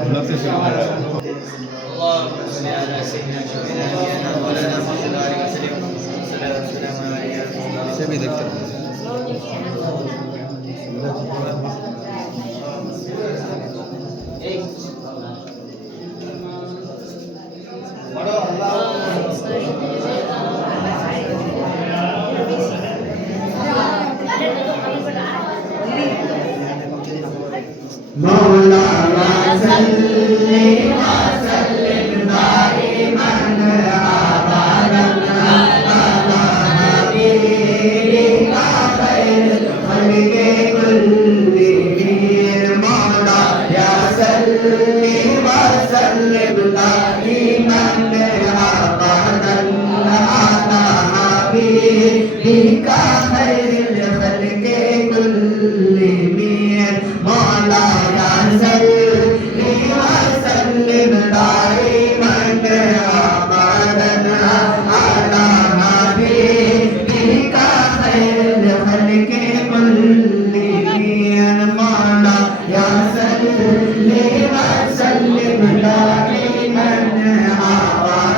اللہ سے شروع کر رہا ہوں. اسے بھی دیکھتے ہیں. مولانا صلی وسلم دائما ابدا على حبيبك خير الخلق كلهم مولانا صلی وسلم دائما ابدا على حبيبك خير الخلق كلهم مولانا صلی وسلم دائما ابدا على حبیبک خیر الخلق کلهم مولانا صلی وسلم دائما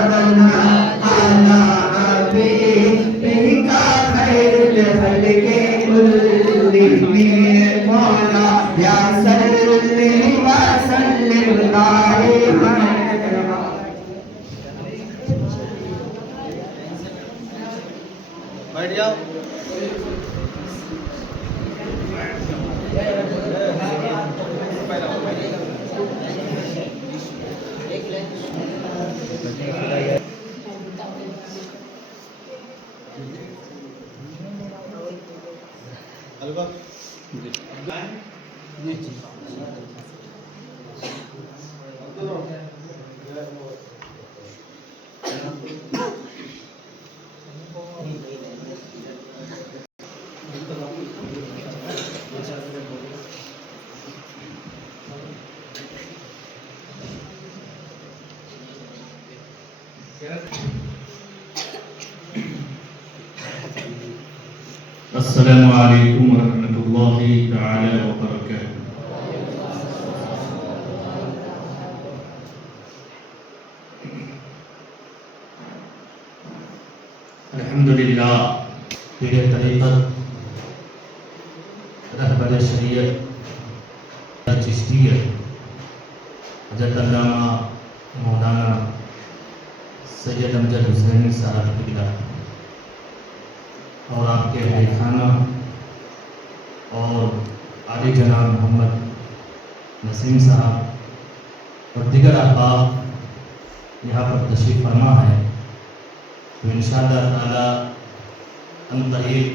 ابدا على حبیبک خیر الخلق کلهم مولانا صلی وسلم دائما. بیٹھ جاؤ. السلام علیکم ورحمۃ اللہ تعالی وبرکاتہ. الحمدللہ پیر طریقت رہبر شریعت چشتیت حضرت علامہ مولانا سید امجد حسینی صاحب قبلہ اور آپ کے اہل خانہ اور عالی جناب محمد نسیم صاحب اور دیگر احباب یہاں پر تشریف فرما ہے، تو انشاءاللہ تعالی ان قریب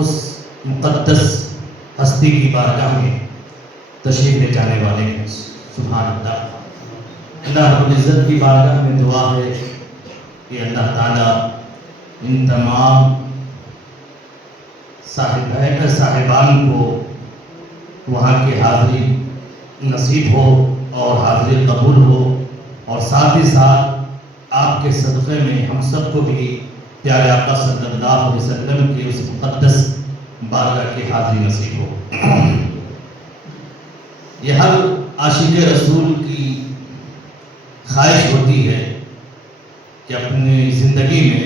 اس مقدس ہستی کی بارگاہ میں تشریف لے جانے والے ہیں. سبحان اللہ. اللہ رب العزت کی بارگاہ میں دعا ہے کہ اللہ تعالی ان تمام صاحبان کو وہاں کی حاضری نصیب ہو اور حاضری قبول ہو، اور ساتھ ہی ساتھ آپ کے صدقے میں ہم سب کو بھی پیارے آقا صلی اللہ علیہ وسلم کی اس مقدس بارگاہ کی حاضری نصیب ہو. یہ ہر عاشق رسول کی خواہش ہوتی ہے کہ اپنی زندگی میں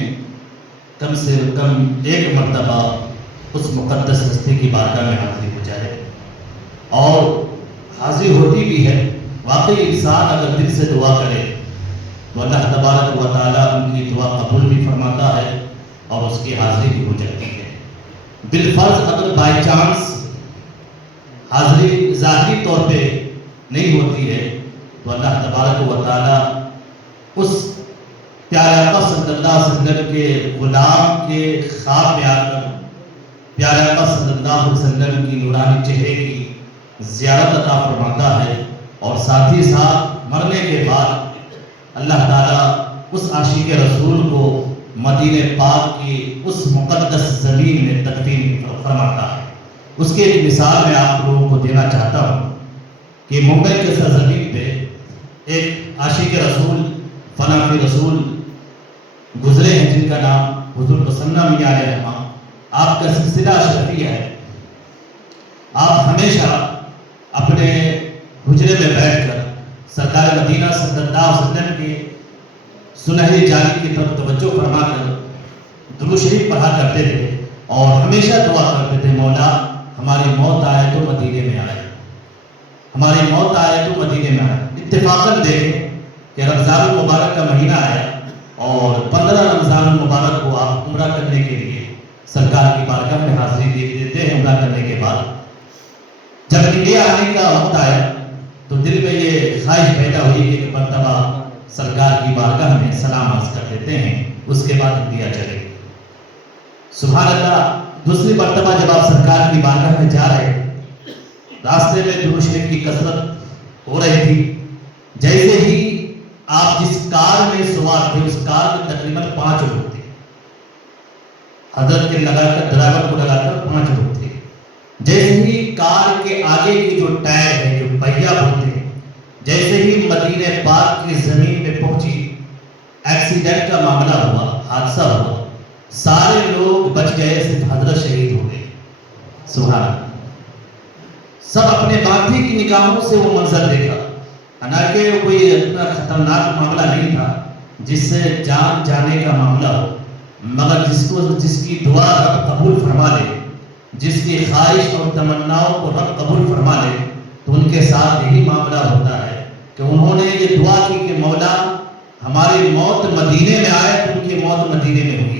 کم سے کم ایک مرتبہ اس مقدس ہستی کی بارگاہ میں حاضری ہو جائے، اور حاضری ہوتی بھی ہے. واقعی انسان اگر دل سے دعا کرے تو اللہ تبارک و تعالیٰ ان کی دعا قبول بھی فرماتا ہے اور اس کی حاضری بھی ہو جاتی ہے. بالفرض اگر بائی چانس حاضری ظاہری طور پہ نہیں ہوتی ہے تو اللہ تبارک و تعالیٰ اس پیارے آقا صلی اللہ علیہ وسلم کے غلام کے خواب میں آ کر پیارے آقا صلی اللہ علیہ وسلم کی نورانی چہرے کی زیارت عطا فرماتا ہے، اور ساتھ ہی ساتھ مرنے کے بعد اللہ تعالیٰ اس عاشق رسول کو مدینہ پاک کی اس مقدس زمین میں تدفین فرماتا ہے. اس کی ایک مثال میں آپ لوگوں کو دینا چاہتا ہوں کہ ممبئی کے سرزمین پہ ایک عاشق رسول فنافی رسول گزرے ہیں جن کا نام حضور مسنہ میاں علیہ رحمہ. آپ کا سلسلہ اشرفیہ ہے. آپ ہمیشہ اپنے حجرے میں بیٹھ کر سرکار مدینہ صلی اللہ علیہ وسلم کے سنہری جانب کی طرف توجہ فرما کر درود شریف پڑھا کرتے تھے اور ہمیشہ دعا کرتے تھے مولا ہماری موت آئے تو مدینے میں آئے، ہماری موت آئے تو مدینے میں آئے۔ اتفاقاً دیکھیں کہ رمضان المبارک کا مہینہ آیا اور 15 رمضان المبارک کو آپ عمرہ کرنے کے لیے سرکار کی بارگاہ میں حاضری دے دیتے ہیں۔ عمرہ کرنے کے بعد جب انڈیا آنے کا وقت آیا تو دل میں یہ خواہش پیدا ہوئی کہ ایک مرتبہ سرکار کی بارگاہ میں سلام عرض کر دیتے ہیں، اس کے بعد انڈیا چلے۔ سبحان اللہ، دوسری مرتبہ جب آپ سرکار کی بارگاہ میں جا رہے راستے میں درود شریف کی کثرت ہو رہی تھی، جیسے ہی آپ جس کار میں سوار تھے اس کار میں تقریباً 5 لوگ تھے، حضرت کے لگا کر ڈرائیور کو لگا کر 5 لوگ تھے۔ جیسے ہی کار کے آگے کی جو ٹائر ہے، جو پہیا بولتے ہیں، جیسے ہی مدینہ پاک کی زمین میں پہنچی، ایکسیڈنٹ کا معاملہ ہوا، حادثہ ہوا، سارے لوگ بچ گئے، صرف حضرت شہید ہو گئے۔ سبحان اللہ، سب اپنے باطنی کی نگاہوں سے وہ منظر دیکھا، حالانکہ کوئی اتنا خطرناک معاملہ نہیں تھا جس سے جان جانے کا معاملہ ہو، مگر جس کی دعا رب قبول فرما لے، جس کی خواہش اور تمناؤں کو رب قبول فرما لے، تو ان کے ساتھ یہی معاملہ ہوتا ہے کہ انہوں نے یہ دعا کی کہ مولا ہماری موت مدینے میں آئے تو ان کی موت مدینے میں ہوگی۔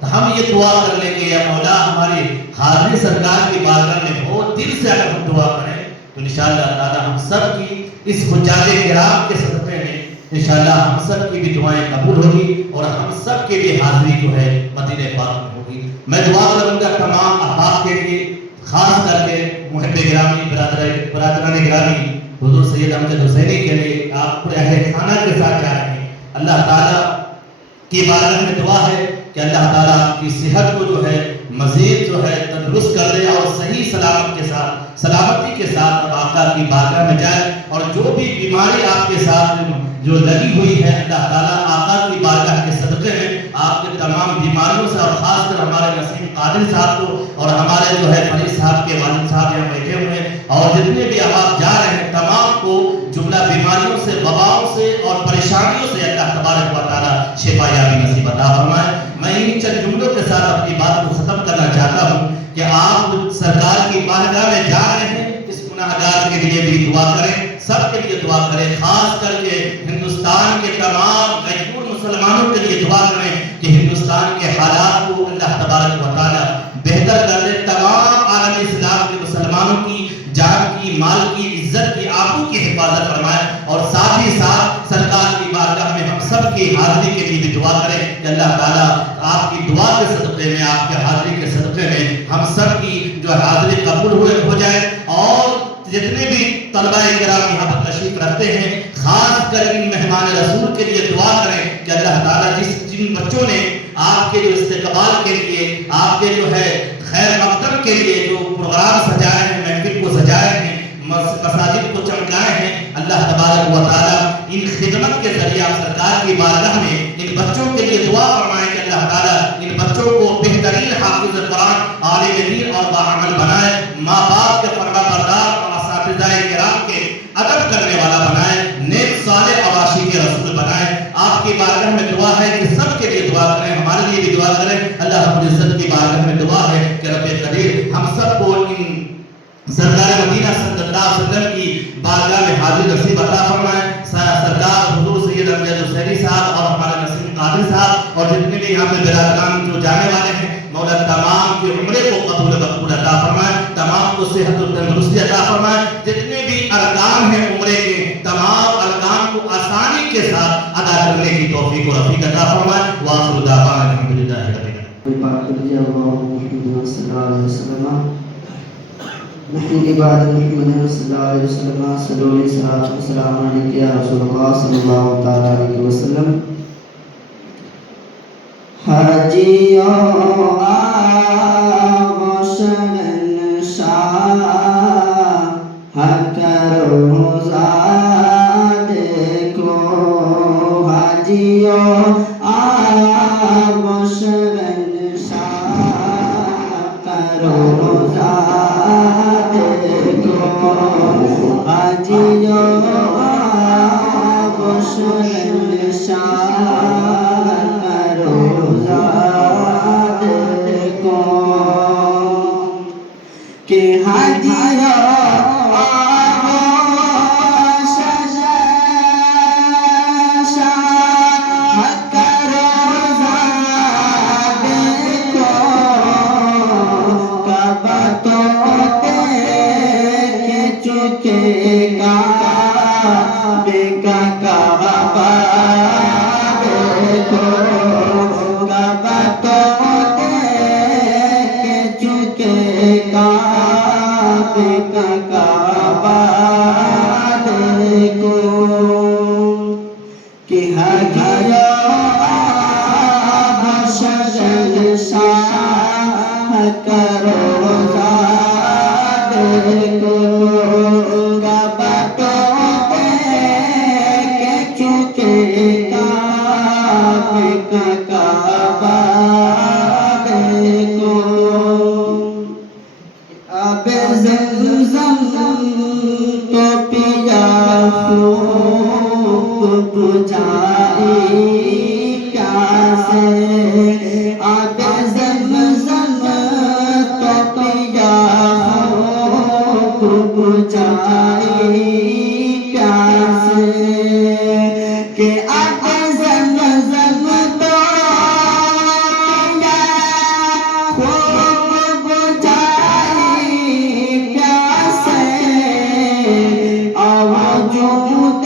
تو ہم یہ دعا کر لیں کہ یا مولا ہماری حاضری سرکار کی بارگاہ میں بہت دل سے اگر ہم دعا کریں تو انشاءاللہ تعالی ہم سب کی اس حجاج کرام کے صدقے میں انشاءاللہ ہم سب کی بھی دعائیں قبول ہوگی اور ہم سب کی بھی حاضری جو ہے مدینہ پاک میں ہوگی۔ میں دعا کروں گا تمام احباب کے لیے، خاص کر کے محب گرامی برادران گرامی حضور سید احمد حسینی کے لیے، آپ پورے اہل خانہ کے ساتھ جا رہے ہیں۔ اللہ تعالیٰ کی بارگاہ میں دعا ہے کہ اللہ تعالیٰ آپ کی صحت کو جو ہے مزید جو ہے تندرست کر دے اور صحیح سلامتی کے ساتھ اب آقا کی بارگاہ میں جائے، اور جو بھی بیماری آپ کے ساتھ جو لگی ہوئی ہے اللہ تعالیٰ آقا کی بارگاہ کے صدقے میں آپ کے تمام بیماریوں سے، اور خاص کر ہمارے نسیم قادر صاحب کو اور ہمارے جو ہے فرید صاحب کے والد صاحب یہاں بیٹھے ہوئے ہیں، اور جتنے بھی آپ جا رہے ہیں تمام کو جملہ بیماریوں سے، وباؤں سے اور پریشانیوں سے اللہ تبارک و تعالیٰ شفا یابی نصیب عطا فرمائے۔ میں انہی چند جملوں کے ساتھ اپنی بات کو ختم کرنا چاہتا ہوں کہ آپ سرکار کی بارگاہ میں جا رہے ہیں، اس گناہگار کے لیے بھی دعا کریں، سب کے لیے دعا کریں، خاص کر کے ہندوستان کے تمام غیور مسلمانوں کے لیے دعا کریں کہ ہندوستان کے حالات کو اللہ تبارک و تعالیٰ بہتر کر دے، تمام عالم اسلام کے مسلمانوں کی جان کی، مال کی، عزت کی، آبرو کی حفاظت فرمائے، اور ساتھ ہی ساتھ سرکار کی بارگاہ میں ہم سب کی حاضری کے لیے بھی دعا کریں کہ اللہ تعالیٰ آپ کی دعا کے صدقے میں، آپ کے حاضری کے صدقے میں ہم سب کی جو حاضری قبول ہو جائے، اور جتنے بھی طلبہ کرام یہاں پر تشریف رکھتے ہیں خاص کر ان مہمان رسول کے لیے دعا کریں کہ اللہ تعالیٰ جن بچوں نے آپ کے جو استقبال کے لیے، آپ کے جو ہے خیر مقدم کے لیے جو پروگرام سجائے ہیں، محفل کو سجائے ہیں، مساجد کو چمکائے ہیں، اللہ تبارک و تعالیٰ ان خدمت کے ذریعے آپ سرکار کی بارگاہ میں ان بچوں کے لیے دعا فرمائیں کہ اللہ تعالیٰ ان بچوں کو بہترین حافظ قرآن، عالم دین اور باعمل بنائے، ماں باپ کے فرما بردار اور اساتذہ کرام کے ادب کرنے والا بنائے، نیک صالح اور عاشق رسول بنائے۔ آپ کی بارگاہ میں دعا ہے کہ سب کے لیے دعا کریں، ہمارے لیے بھی دعا کریں۔ اللہ رب العزت کی بارگاہ میں دعا ہے کہ رب قدیر ہم سب کو ان سرکار مدینہ صلی اللہ علیہ وسلم کی بارگاہ میں حاضر نصیب عطا فرمائے۔ سرکار حضور سید احمد حسینی صاحب اور ہمارے نسیم قادر صاحب اور جتنے بھی یہاں پہ برادران جو جانے والے ہیں، مولا تمام کے عمرے کو قبول مقبول عطا فرمائے، تمام کو صحت و تندرستی عطا فرمائے، جتنے بھی ارکان ہیں عمرے کے تمام ارکان کو آسانی کے ساتھ ادا کرنے کی توفیق و رفیق عطا فرمائے۔ وآخر دعوانا الحمدللہ رب العالمین۔ محمد بعد محمد صلی اللہ علیہ وسلم صلی اللہ علیہ وسلم علیہ یا رسول اللہ صلی اللہ تعالی علیہ وسلم۔ حاجیوں آغوش من شاہ حق روزہ دیکھو، حاجیوں آغوش من شاہ حق روزہ آب زمزم تو پیا کو بجھائی پیاس کہ آب زمزم تو پیا خوب بجھائی پیاس آوجود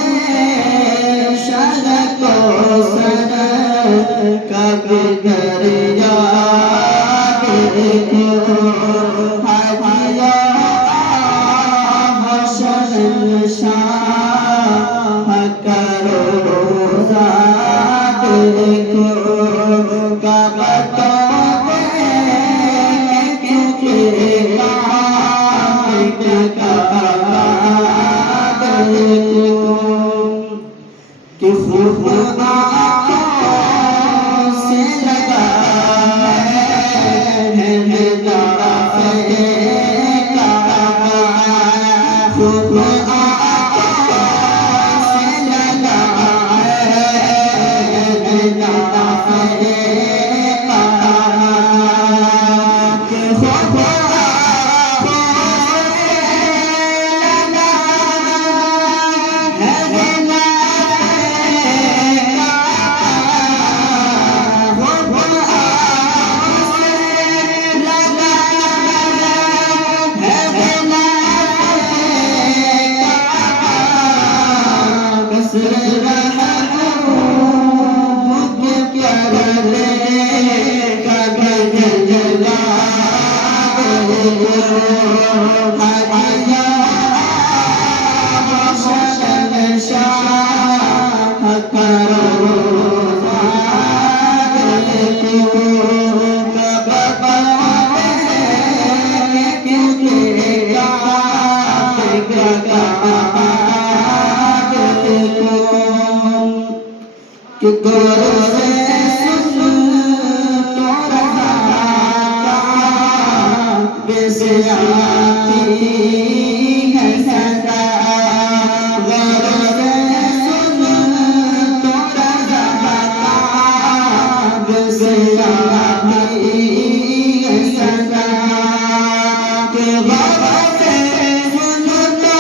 شرک و سر کبھی دریا دیکھو حجیا شہنشاہ کرو دیکھو کب تو کہ خوب آنکھوں سے لگا ہے لطافِ کعبہ خوب آنکھوں سے لگا ہے لطافِ کعبہ کہ خوب کہ گور سے سن تو رضا کیسے آتی ہے صدا گور سے سن تو رضا کیسے آتی ہے صدا کہ غور سے سن تو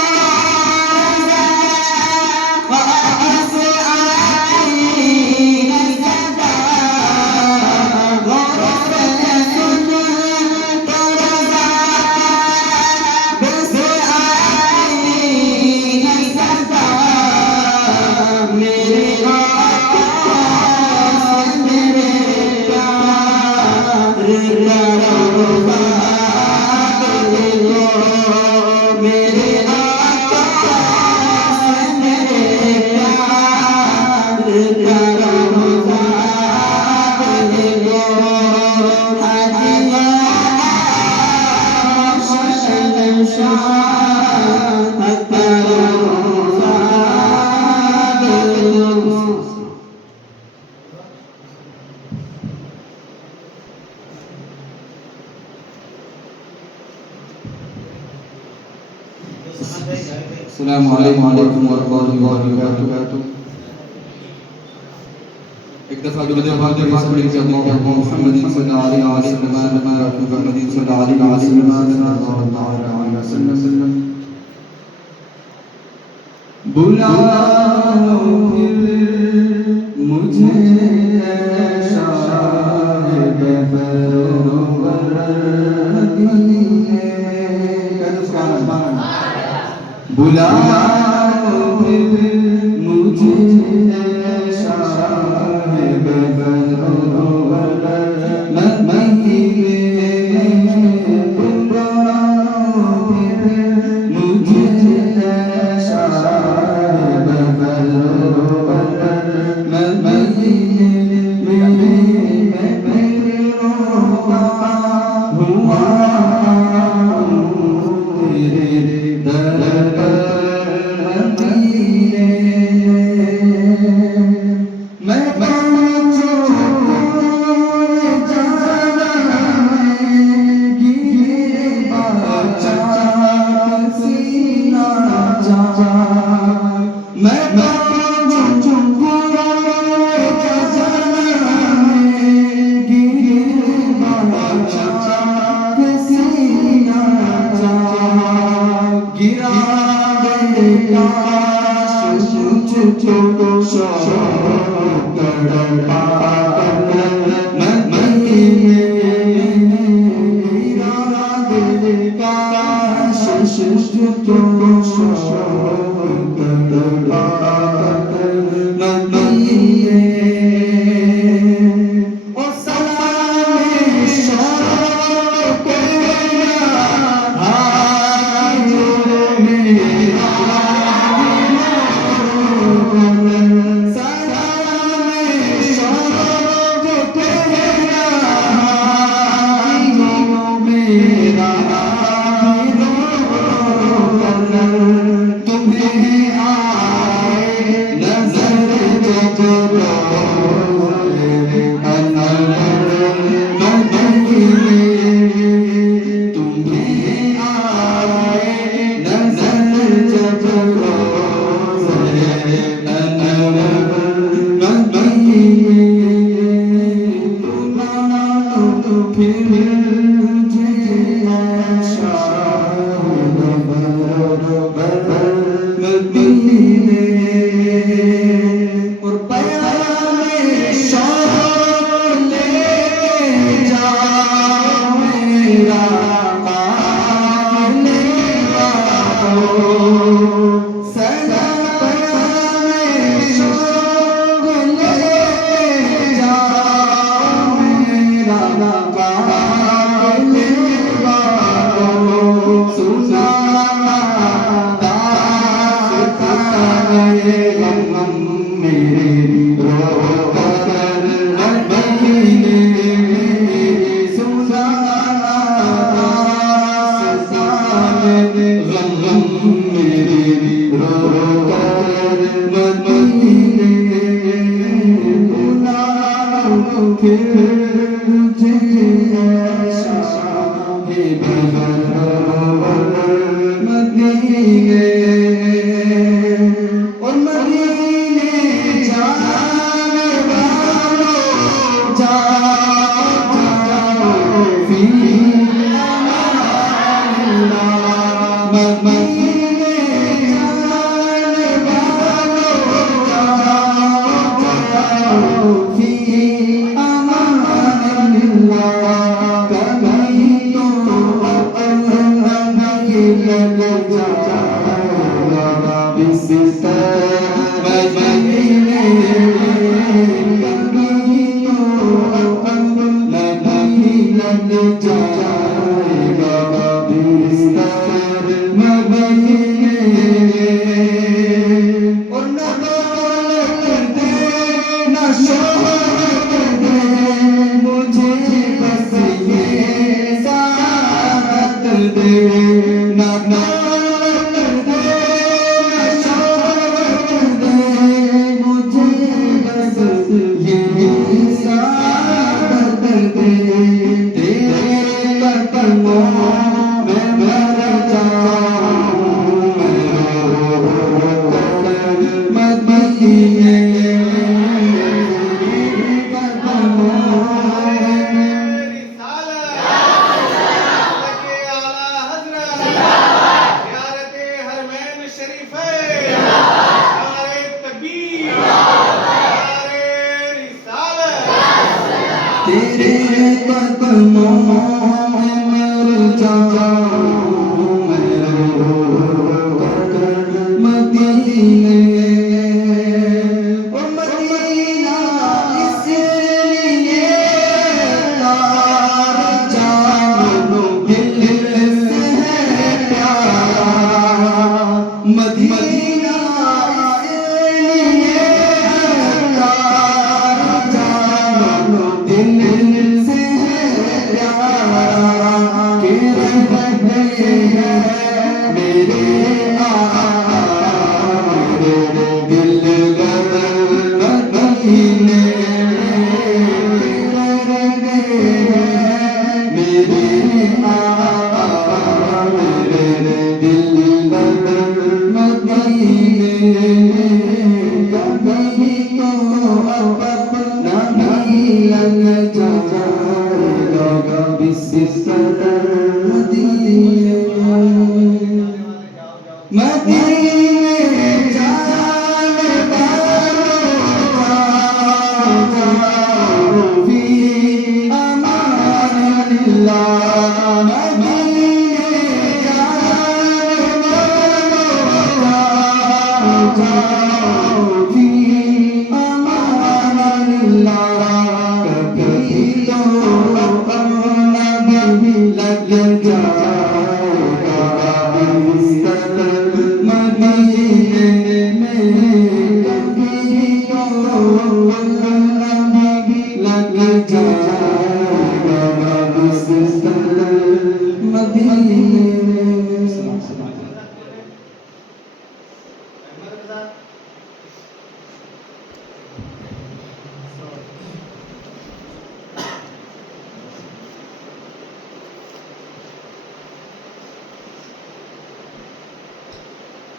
السلام علیکم ورحمۃ اللہ وبرکاتہ. ایک دفعہ درود پاک پڑھیں کہ اللہم محمد صلی اللہ علیہ وسلم محمد صلی اللہ علیہ وسلم. بلا مجھے شاہد برور بلا مجھے شاہد برور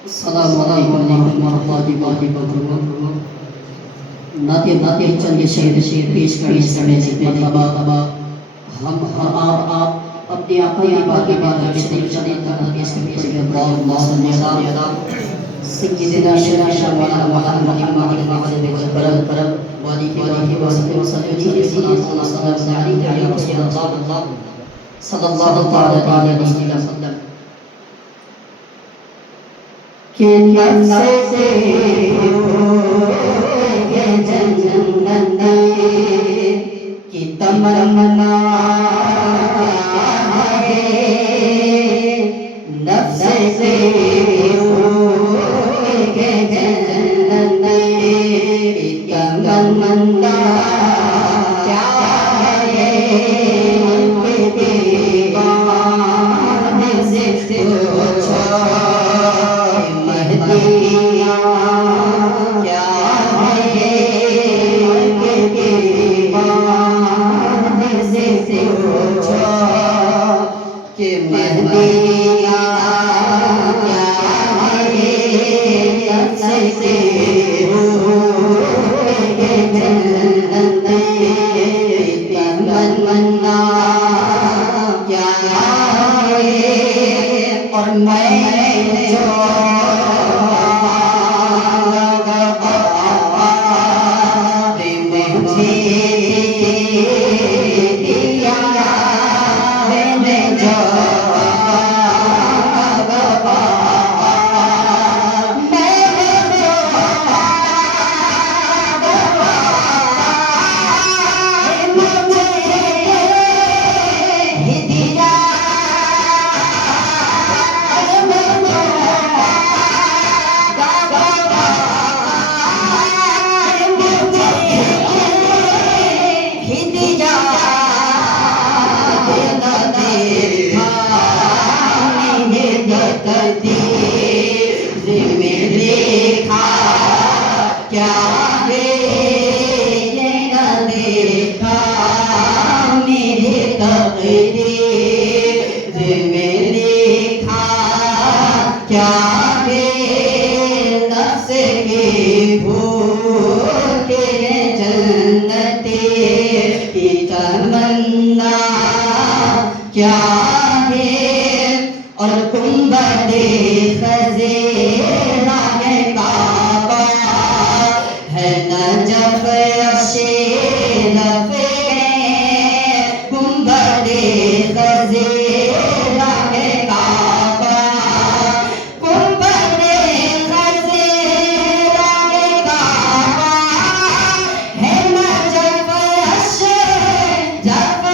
السلام علیکم ورحمۃ اللہ وبرکاتہ۔ نعت چند شعر پیش کرنے سے مرتبہ ہم آپ اپنے آقا کی بات کے شریف چلے اس کے پیچھے اللہ صلی اللہ سیدنا شرع مولانا محمد برم والی کی واسطے وسلم جی صلی اللہ علیہ وسلم صلی اللہ علیہ وسلم کہ نفس سے یہ جنت کی تمنا ہے نفس سے یہ جنت کی تمنا کیا ہے اور میں کیا ہے اور تم بڑے خزینہ کعبہ ہے نجف شرف تم بڑے خزینہ کعبہ تم بڑے خزینہ کعبہ ہے نجف شرف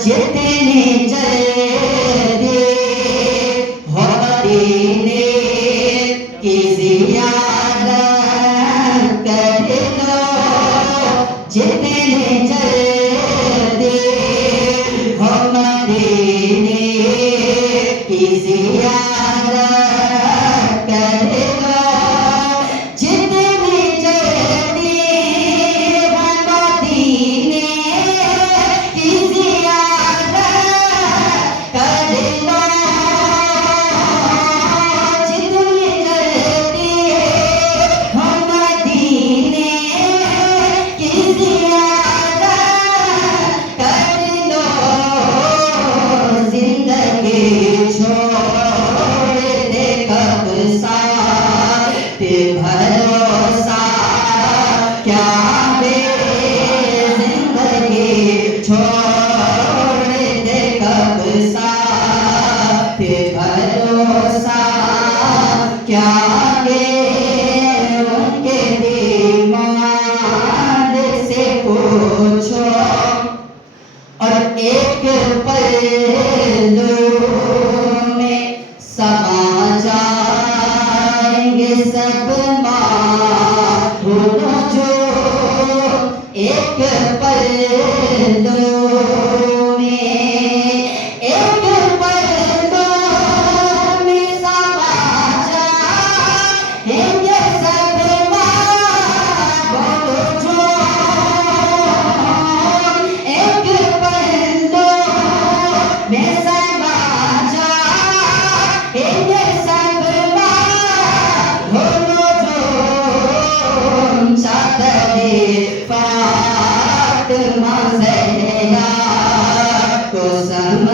جتنے جلدی ہو مدینے کی زیارت کر لو جتنے جلدی ہو مدینے کی زیارت کر لو جتنے جلدی ہو مدینے کی اور ایک پہلو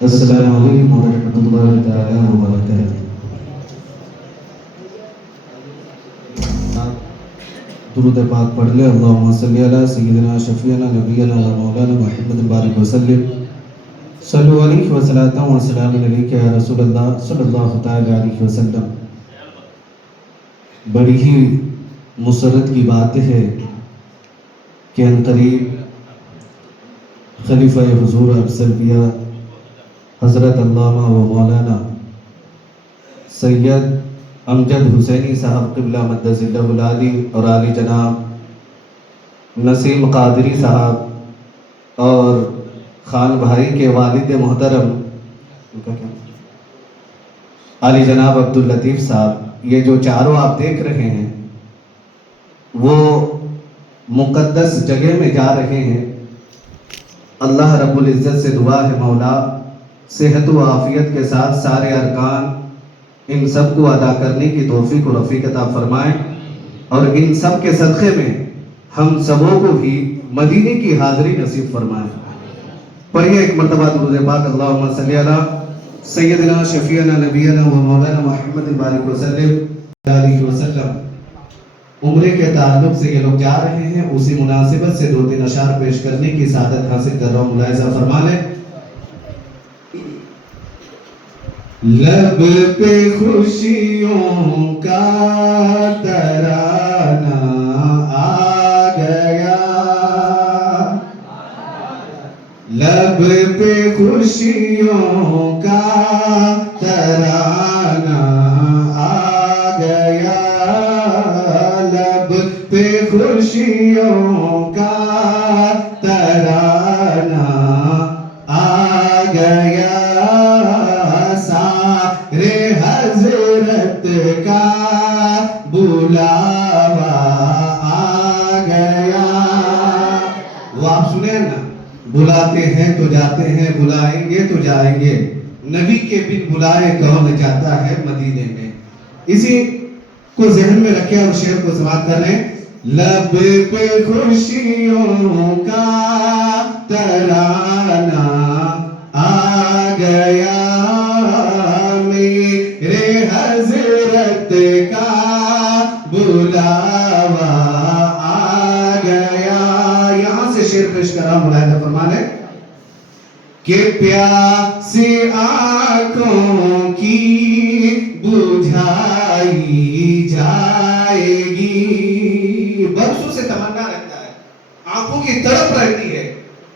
السلام علیکم ورحمۃ اللہ تعالی وبرکاتہ۔ درود پاک پڑھ لے۔ اللہم صلی علی سیدنا شفیعنا نبینا و مولانا محمد بارک وسلم صلو علیہ وسلم وسلام علیکہ یا رسول اللہ صلی اللہ تعالی علیہ وسلم۔ بڑی ہی مسرت کی بات ہے کہ عنقریب خلیفہ حضور افضل بیا حضرت علامہ و مولانا سید امجد حسینی صاحب قبلہ مدذ اللہ العالی اور عالی جناب نسیم قادری صاحب اور خان بھائی کے والد محترم عالی جناب عبداللطیف صاحب، یہ جو چاروں آپ دیکھ رہے ہیں وہ مقدس جگہ میں جا رہے ہیں۔ اللہ رب العزت سے دعا ہے مولا صحت و عافیت کے ساتھ سارے ارکان ان سب کو ادا کرنے کی توفیق و رفیق عطا فرمائیں، اور ان سب کے صدقے میں ہم سبوں کو بھی مدینے کی حاضری نصیب فرمائیں۔ پڑھیے ایک مرتبہ درود پاک۔ اللہم صلی علی سیدنا شفیعنا نبینا و مولانا محمد بارک وسلم علیہ وسلم۔ عمرے کے تعلق سے یہ لوگ جا رہے ہیں، اسی مناسبت سے 2-3 اشعار پیش کرنے کی سعادت حاصل کر رہا ہوں، ملاحظہ فرما لیں۔ لب پہ خوشیوں کا ترانہ آ گیا، لب پہ خوشیوں کا ترانہ آ گیا، لب پہ خوشیوں کا ترانہ آ گیا، حضرت کا بلاوا آ گیا۔ وہ آپ سنیں نا، بلاتے ہیں تو جاتے ہیں، بلائیں گے تو جائیں گے، نبی کے بن بلائے کون جاتا ہے مدینے میں۔ اسی کو ذہن میں رکھے اور شعر کو سماعت کر لیں۔ لب پہ خوشیوں کا ترانہ آ گیا، حضرت کا بلاوا آ گیا۔ یہاں سے شعر پیش کر رہا ہوں، ملاحظہ فرما لیں کہ پیاسی آنکھوں کی بجھائی جائے گی۔ برسوں سے تمنا رہتا ہے، آنکھوں کی تڑپ رہتی ہے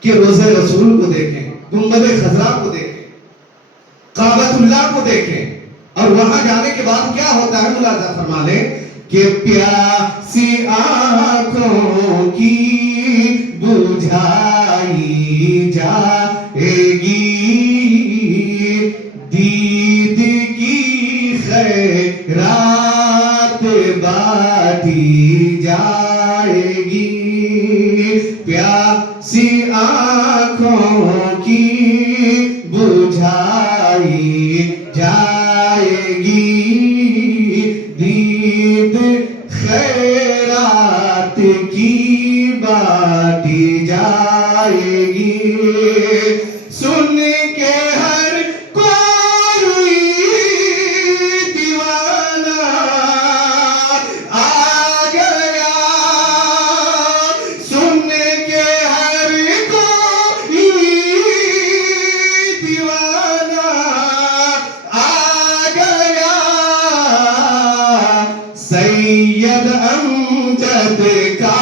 کہ روضہ رسول کو دیکھیں، گنبد خضرا کو دیکھیں، کعبۃ اللہ کو دیکھیں، اور وہاں جانے کے بعد کیا ہوتا ہے ملاحظہ فرما لیں کہ پیاسی آنکھوں کی بجھائی جائے گی، دید کی خیرات بانٹی جائے گی، پیاسی آنکھوں کی بجھائی جائے گی، دید خیرات کی بانٹی جائے گی، سن کے ہر کوئی دیوانہ آ گیا، سن کے ہر کوئی دیوانہ سید امجد کا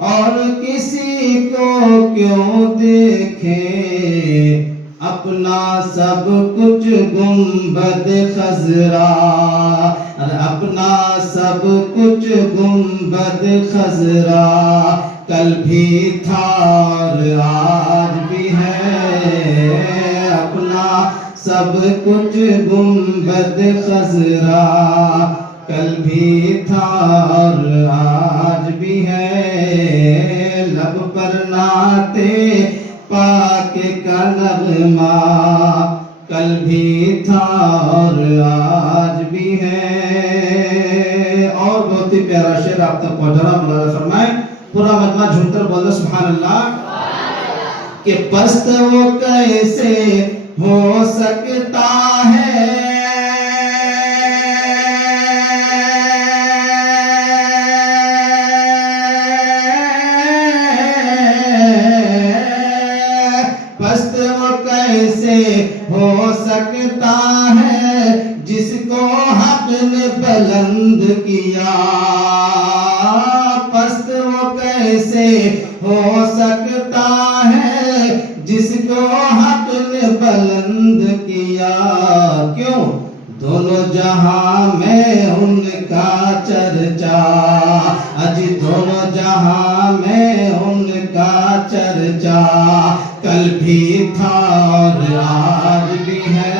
اور کسی کو کیوں دیکھیں، اپنا سب کچھ گنبد خضرا، اپنا سب کچھ گنبد خضرا، کل بھی تھا اور آج بھی ہے، اپنا سب کچھ گنبد خضرا، کل بھی تھا اور آج بھی ہے، لب پر نعت پاک کا نغمہ، کل بھی تھا اور آج بھی ہے۔ اور بہت ہی پیارا شعر آپ تک پہنچا رہا، مولانا فرمائے پورا مجمع جھوم کر بول دو سبحان اللہ، کہ پست وہ کیسے ہو سکتا ہے، پست وہ کیسے ہو سکتا ہے، جس کو حق نے بلند کیا، پست وہ کیسے ہو سکتا ہے، جس کو حق نے بلند کیا، کیوں دونوں جہاں میں ان کا چرچا، اج دونوں جہاں میں ان کا چرچا، کل بھی تھا اور آج بھی ہے،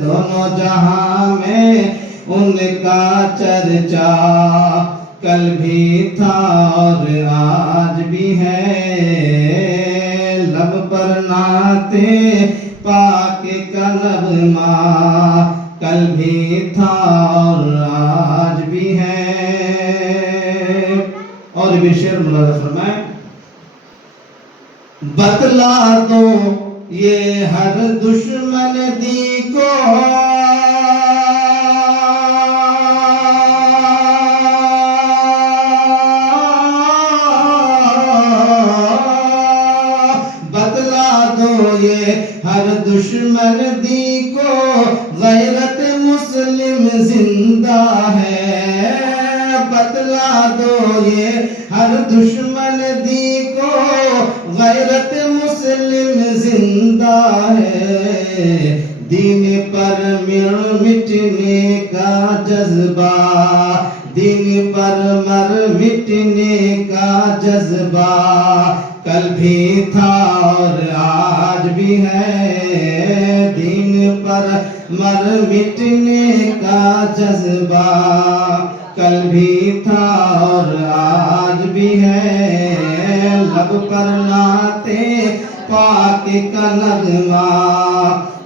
دونوں جہاں میں ان کا چرچا، کل بھی تھا اور آج بھی ہے، لب پر نعت پاک کا نغمہ، کل بھی تھا اور آج بھی ہے۔ اور بھی شعر مولانا فرمائے، بتلا دو یہ ہر دشمن دی کو، بتلا دو یہ ہر دشمن دی کو، غیرت مسلم زندہ ہے، بتلا دو یہ ہر دشمن دی کو، غیرت مسلم زندہ ہے، دین پر مٹنے کا جذبہ، دین پر مٹنے کا جذبہ، کل بھی تھا اور آج بھی ہے، دین پر مٹنے کا جذبہ، کل بھی تھا اور آج بھی ہے، لب پر نعت پاک کا نغمہ،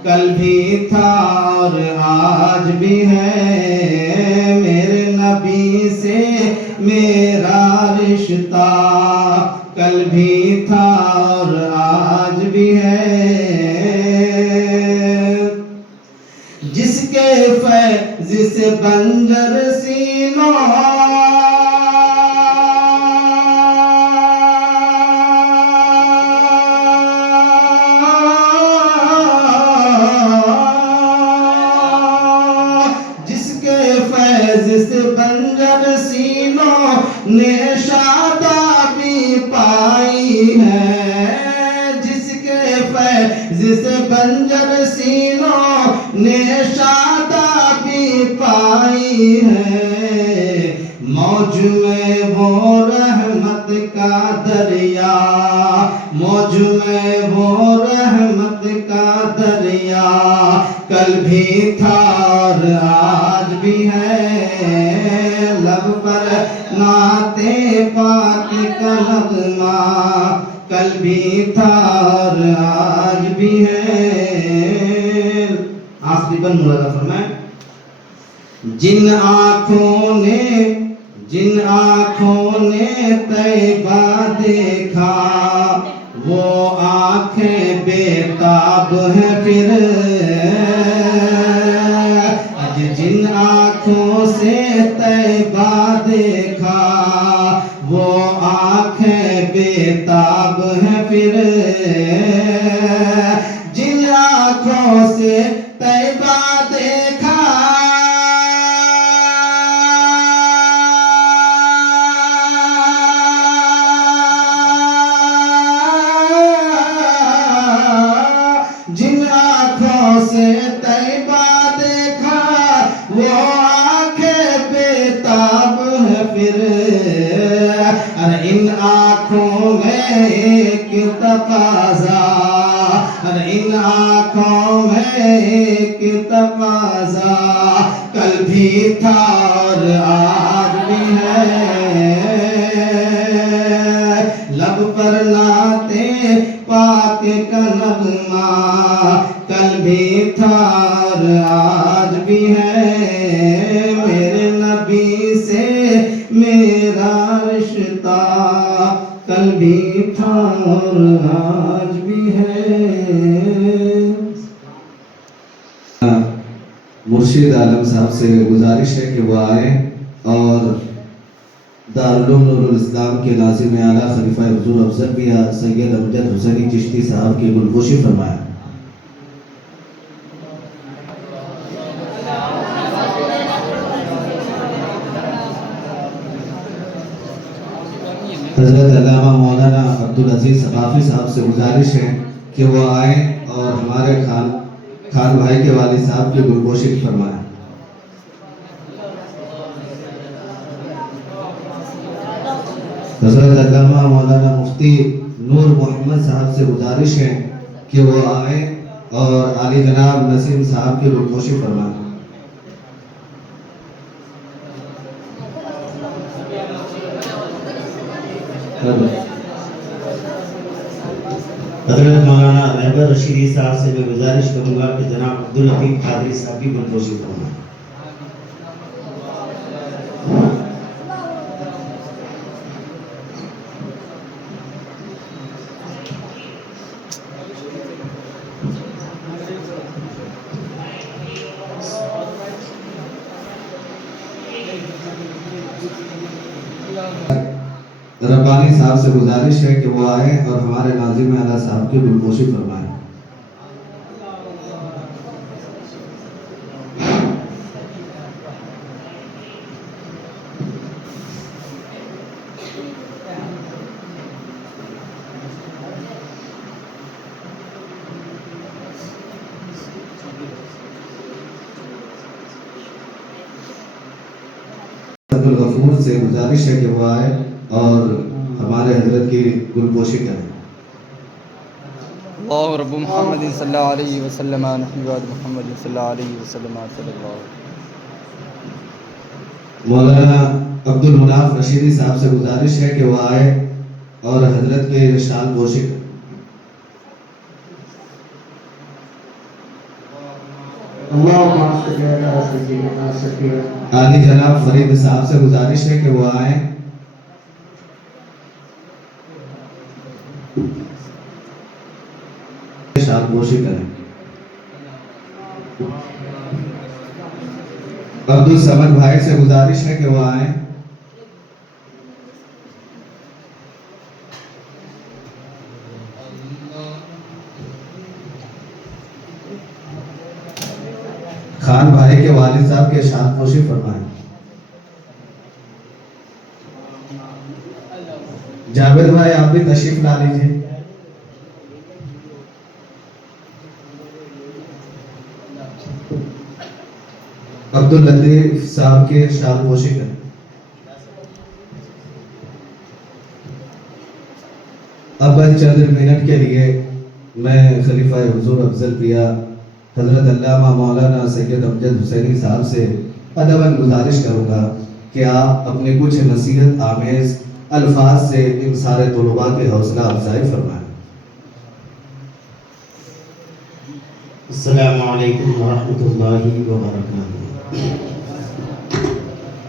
کل بھی تھا اور آج بھی ہے، میرے نبی سے میرا رشتہ، کل بھی تھا اور آج بھی ہے، جس کے فیض سے بنجر سینوں، جس کے فیض سے بنجر سینوں نے شادابی پائی ہے، جس کے فیض سے بنجر سینوں نے شادابی پائی ہے، موج میں وہ رحمت کا دریا، موج میں وہ رحمت کا دریا، کل بھی تھا اور آج بھی ہے، لب پر نعت پاک کا نغمہ، کل بھی تھا اور آج بھی ہے۔ آخری بند مولانا فرمائے، جن آنکھوں نے طیبہ دیکھا، وہ آنکھیں بےتاب ہیں پھر، جن آنکھوں سے طیبہ دیکھا، وہ آنکھیں بےتاب ہیں پھر، جن آنکھوں سے طیبہ دیکھا، آنکھوں میں ایک تقاضا، ان آنکھوں میں ایک تقاضا، کل بھی تھا اور آج بھی ہے، لب پر نعت پاک کا نغمہ، کل بھی تھا اور آج بھی ہے، میرے نبی سے میرا رشتہ، کل بھی تھا اور آج بھی ہے۔ مرشد عالم صاحب سے گزارش ہے کہ وہ آئیں اور دارالعلوم نور الاسلام کے ناظم اعلیٰ خلیفہ حضور افضل بیاں سید امجد حسینی چشتی صاحب کی گلگوشی فرمائیں۔ حضرت علامہ مولانا عبدالعزیز ثقافی صاحب سے گزارش ہے کہ وہ آئیں اور ہمارے خان بھائی کے والد صاحب کی گلگوشی فرمائیں۔ حضرت علامہ مولانا مفتی نور محمد صاحب سے گزارش ہے کہ وہ آئیں اور عالی جناب نسیم صاحب کی گلگوشی فرمائیں۔ حضرت مولانا رہبر رشیدی صاحب سے میں گزارش کروں گا کہ جناب عبداللطیف قادری صاحب کی گلگوشی فرمائیں۔ ربانی صاحب سے گزارش ہے کہ وہ آئیں اور ہمارے ناظم اعلیٰ صاحب کی گلگوشی فرمائیں۔ عبدالغفور سے گزارش ہے کہ وہ آئے اور ہمارے حضرت کی گلگوشی کریں۔ اللہ رب محمد صلی اللہ علیہ وسلم نحن بعد محمد صلی اللہ علیہ وسلم صلی اللہ علیہ وسلم۔ مولانا عبد المناف رشیدی صاحب سے گزارش ہے کہ وہ آئے اور حضرت کے ارشاد گوشی کریں۔ عالی جناب فرید صاحب سے گزارش ہے کہ وہ آئیں ارشاد گوشی کریں۔ عبد الصمد بھائی سے گزارش ہے کہ وہ آئیں۔ خان بھائی کے والد صاحب کے ارشاد گوشی فرمائیں۔ جاوید بھائی آپ بھی تشریف لا لیجیے۔ عبداللطیف صاحب کے ارشاد گوشی کریں۔ اب چند منٹ کے لیے میں خلیفہ حضور افضل بیاں حضرت علامہ مولانا سید امجد حسینی صاحب سے ادباً گزارش کروں گا کہ آپ اپنے کچھ نصیحت آمیز الفاظ سے ان سارے طلباء کی حوصلہ افزائی فرمائیں۔ السلام علیکم ورحمۃ اللہ وبرکاتہ۔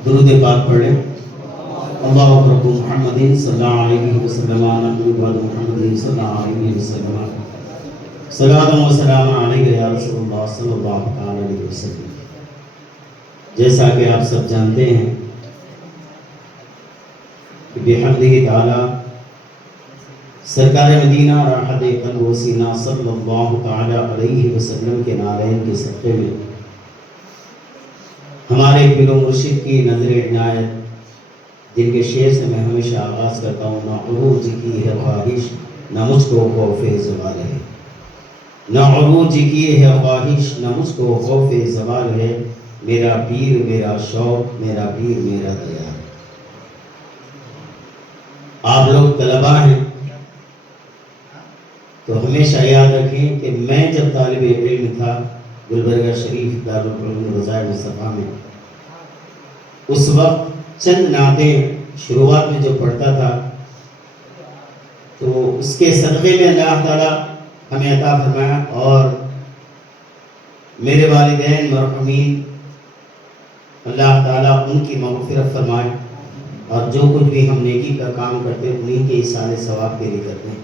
درود پاک پڑھ لیں۔ اللہ رب محمد صلی اللہ علیہ وسلم نحن بعد محمد صلی اللہ علیہ وسلم صلاۃ و سلام علیک یا رسول اللہ صلی اللہ علیہ وسلم۔ جیسا کہ آپ سب جانتے ہیں کہ بحمدہ تعالی سرکار مدینہ راحت قلب و سینہ صلی اللہ تعالی علیہ وسلم کے نالین کے صدقے میں ہمارے پیر و مرشد کی نظر عنایت، جن کے شعر سے میں ہمیشہ آغاز کرتا ہوں، نہ عروج کی ہے خواہش نہ مجھ کو خوف زوال ہے، نہ عروج کی ہے خواہش نہ مجھ کو خوف زوال ہے، میرا پیر میرا شوق میرا پیر میرا دیار۔ آپ لوگ طلباء ہیں تو ہمیشہ یاد رکھیں کہ میں جب طالب علم تھا گلبرگہ شریف دارالعلوم رضائے مصطفیٰ میں، اس وقت چند نعتیں شروعات میں جو پڑھتا تھا تو اس کے صدقے میں اللہ تعالیٰ ہمیں عطا فرمایا، اور میرے والدین مرحومین اللہ تعالیٰ ان کی مغفرت فرمائے، اور جو کچھ بھی ہم نیکی کا کام کرتے ہیں انہیں کے ایصال ثواب کے لیے کرتے ہیں۔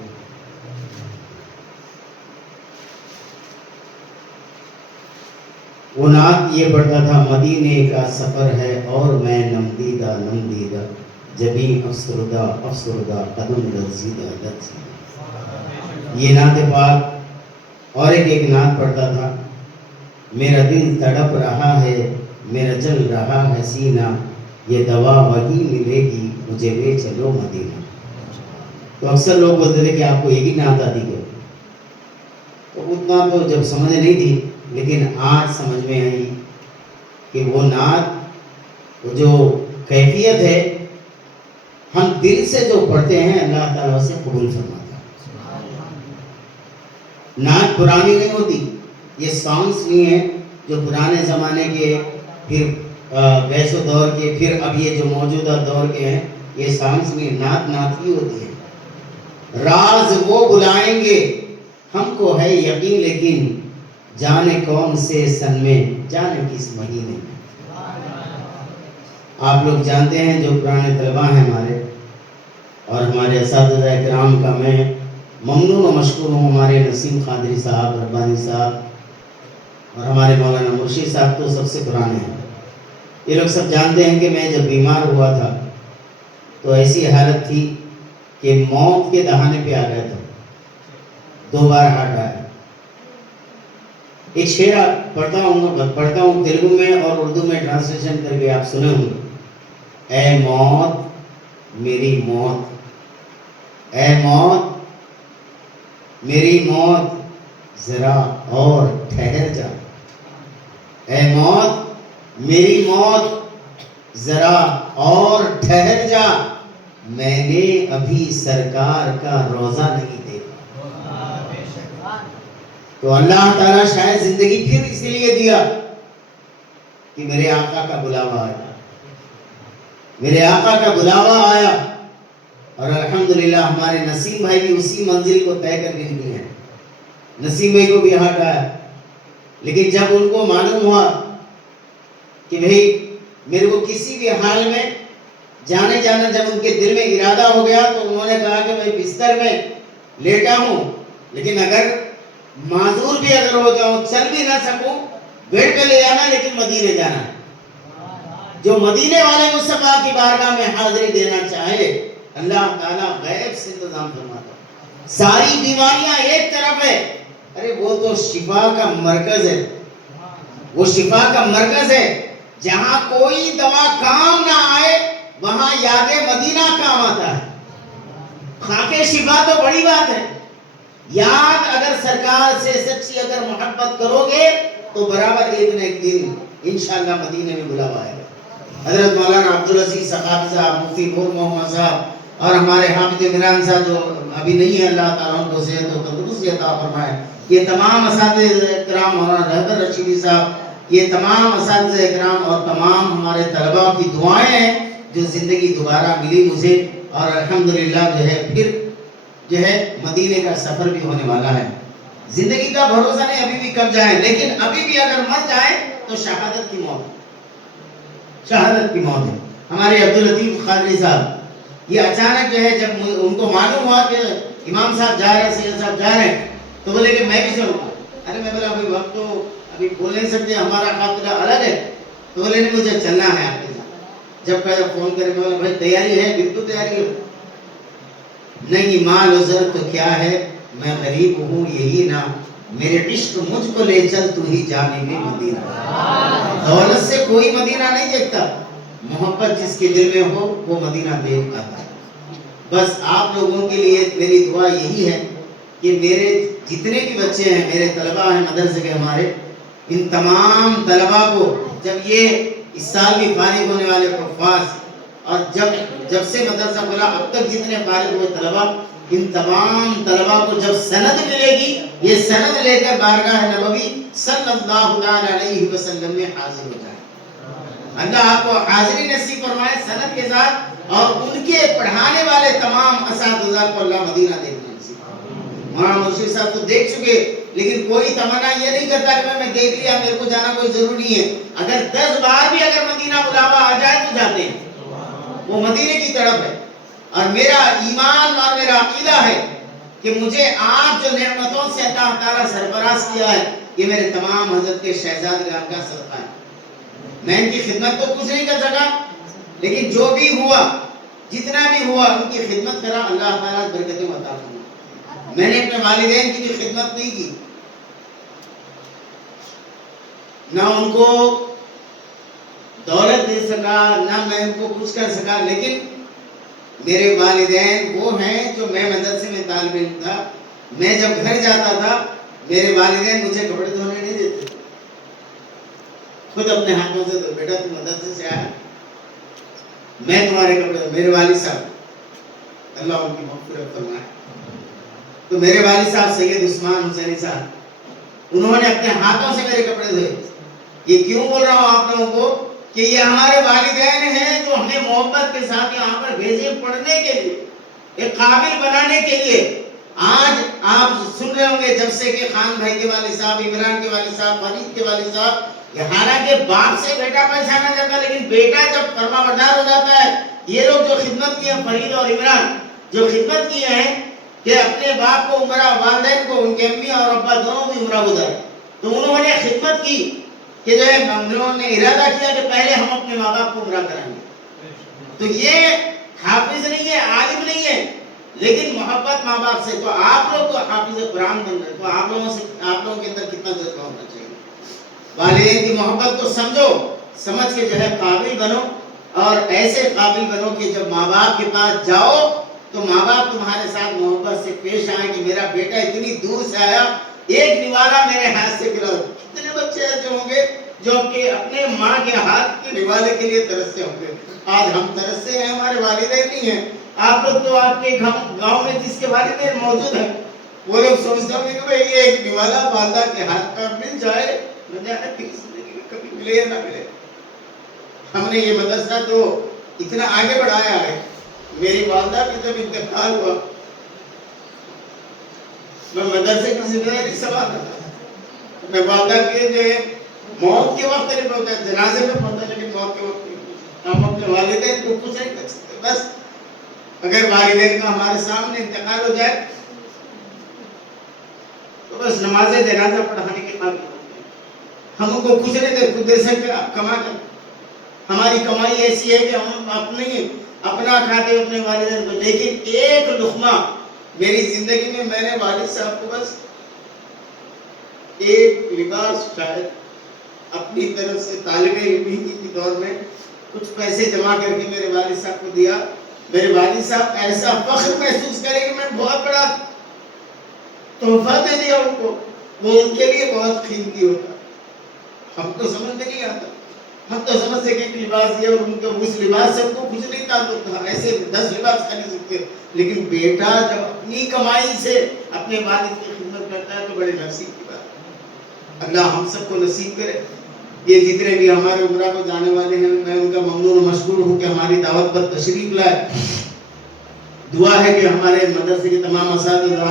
وہ نعت یہ پڑھتا تھا: مدینے کا سفر ہے اور میں نم دیدہ جبیں افسردہ قدم لرزیدہ یہ نعت پاک۔ اور ایک نعت پڑھتا تھا: میرا دل تڑپ رہا ہے، میرا جل رہا ہے سینہ، یہ دوا وہی ملے گی مجھے لے چلو مدینہ۔ تو اکثر لوگ بولتے تھے کہ آپ کو ایک ہی نعت آتی ہے، تو اتنا تو جب سمجھ نہیں تھی، لیکن آج سمجھ میں آئی کہ وہ نعت، وہ جو کیفیت ہے، ہم دل سے جو پڑھتے ہیں اللہ تعالیٰ سے قبول فرماتا ہے۔ نعت پرانی نہیں ہوتی، یہ سانگس نہیں ہیں جو پرانے زمانے کے، پھر ویسے دور کے، پھر اب یہ جو موجودہ دور کے ہیں، یہ سانگس نہیں، نعت ہی ہوتی ہے۔ راز وہ بلائیں گے ہم کو ہے یقین، لیکن جانے کون سے سن میں، جانے کس مہینے میں۔ آپ لوگ جانتے ہیں جو پرانے طلباء ہیں ہمارے اور ہمارے اساتذہ کرام کا میں ممنون و مشکور ہوں، ہمارے نسیم قادری صاحب، ربانی صاحب اور ہمارے مولانا مرشد صاحب تو سب سے پرانے ہیں۔ یہ لوگ سب جانتے ہیں کہ میں جب بیمار ہوا تھا تو ایسی حالت تھی کہ موت کے دہانے پہ آ گیا تھا، 2 بار ہارٹ آیا۔ ایک شعر پڑھتا ہوں تیلگو میں اور اردو میں ٹرانسلیشن کر کے آپ سنے ہوں گے۔ اے موت میری موت، اے موت میری موت ذرا اور ٹھہر جا، اے موت میری موت ذرا اور ٹھہر جا، میں نے ابھی سرکار کا روزہ نہیں دیکھا۔ تو اللہ تعالیٰ شاید زندگی پھر اسی لیے دیا کہ میرے آقا کا بلاوا آیا، میرے آقا کا بلاوا آیا، اور الحمدللہ ہمارے نسیم بھائی بھی اسی منزل کو طے کر کے نکلے ہیں۔ نسیم بھائی کو بھی ہارٹ آیا، لیکن جب ان کو معلوم ہوا کہ بھئی میرے کو کسی بھی حال میں جانا، جب ان کے دل میں ارادہ ہو گیا تو انہوں نے کہا کہ میں بستر میں لیٹا ہوں، لیکن اگر معذور بھی اگر ہو جاؤں، چل بھی نہ سکوں، بیڈ پہ لے جانا، لیکن مدینے جانا ہے۔ جو مدینے والے مصطفیٰ کی بارگاہ میں حاضری دینا چاہے، اللہ تعالیٰ غیب سے انتظام فرماتا ہے۔ ساری بیماریاں ایک طرف ہے، ارے وہ تو شفا کا مرکز ہے، وہ شفا کا مرکز ہے۔ جہاں کوئی دوا کام نہ آئے وہاں یاد مدینہ کام آتا ہے۔ خاکے شفا تو بڑی بات ہے، یاد اگر سرکار سے سچی اگر محبت کرو گے تو برابر ایک نہ ایک دن انشاءاللہ مدینے میں بلاوا آئے گا۔ حضرت مولانا عبدالعزیز ثقافی صاحب، مفتی نور محمد صاحب اور ہمارے حافظ عمران صاحب جو ابھی نہیں ہے، اللہ تعالیٰ ان کو صحت و تندرستی عطا فرمائے۔ یہ تمام اساتذہ کرام، مولانا رحمت رشیدی صاحب، یہ تمام اساتذہ کرام اور تمام ہمارے طلباء کی دعائیں ہیں جو زندگی دوبارہ ملی مجھے، اور الحمدللہ پھر مدینے کا سفر بھی ہونے والا ہے۔ زندگی کا بھروسہ نہیں، ابھی بھی کب جائیں، لیکن ابھی بھی اگر مر جائیں تو شہادت کی موت، شہادت کی موت ہے۔ ہمارے عبداللطیف قادری صاحب یہ اچانک جب ان کو معلوم ہوا کہ امام صاحب جا رہے ہیں، سید صاحب جا رہے ہیں، تو بولے کہ میں بھی چلوں گا۔ ارے میں بولا بھائی وقت تو ابھی بول نہیں سکتے، ہمارا قافلہ الگ ہے۔ تو بولے نہیں مجھے چلنا ہے آپ کے ساتھ۔ جب پہلے فون کرے میں بولا بھائی تیاری ہے؟ بالکل تیاری ہے۔ نہیں مال و زر تو کیا ہے، میں غریب ہوں یہی نا، میرے عشق مجھ کو لے چل تو ہی جانے میں مدینہ۔ دولت سے کوئی مدینہ نہیں دیکھتا، محبت جس کے دل میں ہو وہ مدینہ دیکھ آتا ہے۔ بس آپ لوگوں کے لیے میری دعا یہی ہے کہ میرے جتنے بھی بچے ہیں، میرے طلباء ہیں مدرسے کے ہمارے، ان تمام طلباء کو جب یہ اس سال بھی فارغ ہونے والے حفاظ اور جب سے مدرسہ کھلا اب تک جتنے فارغ ہوئے طلبا، ان تمام طلبا کو جب سند ملے گی، یہ سند لے کر بارگاہ نبوی صلی اللہ تعالی علیہ وسلم میں حاضر ہو جائے۔ اللہ آپ کو حاضری نصیب فرمائے سند کے ساتھ، اور ان کے پڑھانے والے تمام اساتذہ کو اللہ مدینہ دیکھنا نصیب فرمائے۔ مولانا مرشد صاحب تو دیکھ چکے، لیکن کوئی تمنا یہ نہیں کرتا کہ میں دیکھ لیا، میرے کو جانا کوئی ضروری ہے۔ اگر 10 بار بھی اگر مدینہ بلاوا آ جائے تو جاتے ہیں، وہ مدینے کی طرف ہے۔ اور میرا ایمان اور میرا عقیدہ ہے کہ مجھے آج جو نعمتوں سے اللہ تعالیٰ سرفراز کیا ہے، یہ میرے تمام حضرت کے شہزادگان کا صدقہ ہے۔ میں ان کی خدمت تو کچھ نہیں کر سکا، لیکن جو بھی ہوا، جتنا بھی ہوا، ان کی خدمت کرا، اللہ تعالیٰ برکتیں عطا فرمائے۔ میں نے اپنے والدین کی بھی خدمت نہیں کی، نہ ان کو دولت دے سکا، نہ میں ان کو کچھ کر سکا، لیکن میرے والدین وہ ہیں جو میں مدرسے میں طالب علم تھا، میں جب گھر جاتا تھا میرے والدین مجھے کپڑے دھونے نہیں دیتے، خود اپنے ہاتھوں سے تو بیٹا تم مدرسے سے آیا، میں تمہارے کپڑے دھو۔ میرے والد صاحب اللہ ان کی مغفرت فرمائے، تو میرے والد صاحب سید عثمان حسینی صاحب، انہوں نے اپنے ہاتھوں سے میرے کپڑے دھوئے۔ یہ کیوں بول رہا ہوں آپ لوگوں کو کہ یہ ہمارے والدین ہیں جو ہمیں محبت کے ساتھ یہاں پر بھیجے پڑھنے کے لیے، ایک قابل بنانے کے لیے۔ آج آپ سن رہے ہوں گے جب سے کہ خان بھائی کے والد صاحب، عمران کے والد صاحب، فرید کے والد صاحب، حالانکہ باپ سے بیٹا پیسہ نہ جاتا، لیکن بیٹا جب فرما بردار ہو جاتا ہے، یہ لوگ جو خدمت کی ہیں، فرید اور عمران جو خدمت کی ہیں کہ اپنے باپ کو عمرہ، والدین کو، ان کے امی اور ابا دونوں بھی عمرہ گزارے، تو انہوں نے خدمت کی کہ جو ہے انہوں نے ارادہ کیا کہ پہلے ہم اپنے ماں باپ کو عمرہ کرائیں گے۔ تو یہ حافظ نہیں ہے، عالم نہیں ہے، لیکن محبت ماں باپ سے۔ تو آپ لوگ تو حافظ قرآن بن رہے، تو آپ لوگوں کے اندر کتنا جذبہ ہونا چاہیے۔ والدین کی محبت کو سمجھو، سمجھ کے جو ہے قابل بنو، اور ایسے قابل بنو کہ جب ماں باپ کے پاس جاؤ تو ماں باپ تمہارے ساتھ محبت سے پیش آئیں کہ میرا بیٹا اتنی دور سے آیا، ایک نوالا میرے ہاتھ سے کھلا۔ کتنے بچے ایسے ہوں گے جو کہ اپنے ماں کے ہاتھ کے نوالے کے لیے ترستے ہوں گے۔ آج ہم ترستے ہیں، ہمارے والدین نہیں ہیں۔ آپ لوگ تو آپ کے گاؤں میں جس کے والدین موجود ہیں، وہ لوگ سوچتے ہوں گے کہ بھئی یہ ایک نوالا والدہ کے ہاتھ کا مل جائے، نہ جانے کی زندگی میں کبھی ملے یا نہ ملے۔ ہم نے یہ مدرسہ تو اتنا آگے بڑھایا ہے۔ میری والدہ کی جب انتقال ہوا، میں مدرسے کی ذمہ داری سنبھالتا تھا۔ میں والدہ کے جو موت کے وقت نہیں پہنچا، جنازے میں پہنچا، لیکن موت کے وقت نہیں پہنچا۔ ہم اپنے والدین کو کچھ نہیں کر سکتے، بس اگر والدین کا ہمارے سامنے انتقال ہو جائے تو بس نماز جنازہ پڑھانے کے قابل ہوتے ہیں۔ ہم ان کو کچھ نہیں دے، خود دے سکتے، آپ کما کر۔ ہماری کمائی ایسی ہے کہ ہم اپنا کھاتے اپنے والدین کو، لیکن ایک لقمہ میری زندگی میں میں نے والد صاحب کو بس ایک لباس شاید اپنی طرف سے طالب علمی کے دور میں کچھ پیسے جمع کر کے میرے والد صاحب کو دیا۔ میرے والد صاحب ایسا فخر محسوس کرے کہ میں بہت بڑا تحفہ دے دیا ان کو، وہ ان کے لیے بہت قیمتی ہوتا۔ ہم کو سمجھ میں نہیں آتا، ہم تو سمجھ سے کہ ایک لباس دیا اور ان کو اس لباس سے ان کو کچھ نہیں تعلق تھا، ایسے 10 لباس خرید سکتے، لیکن بیٹا جب اپنی کمائی سے اپنے والد کی خدمت کرتا ہے تو بڑے نصیب کی بات ہے۔ اللہ ہم سب کو نصیب کرے۔ یہ جتنے بھی ہمارے عمرہ کو جانے والے ہیں، میں ان کا ممنون و مشکور ہوں کہ ہماری دعوت پر تشریف لائے۔ دعا ہے کہ ہمارے مدرسے کے تمام اساتذہ،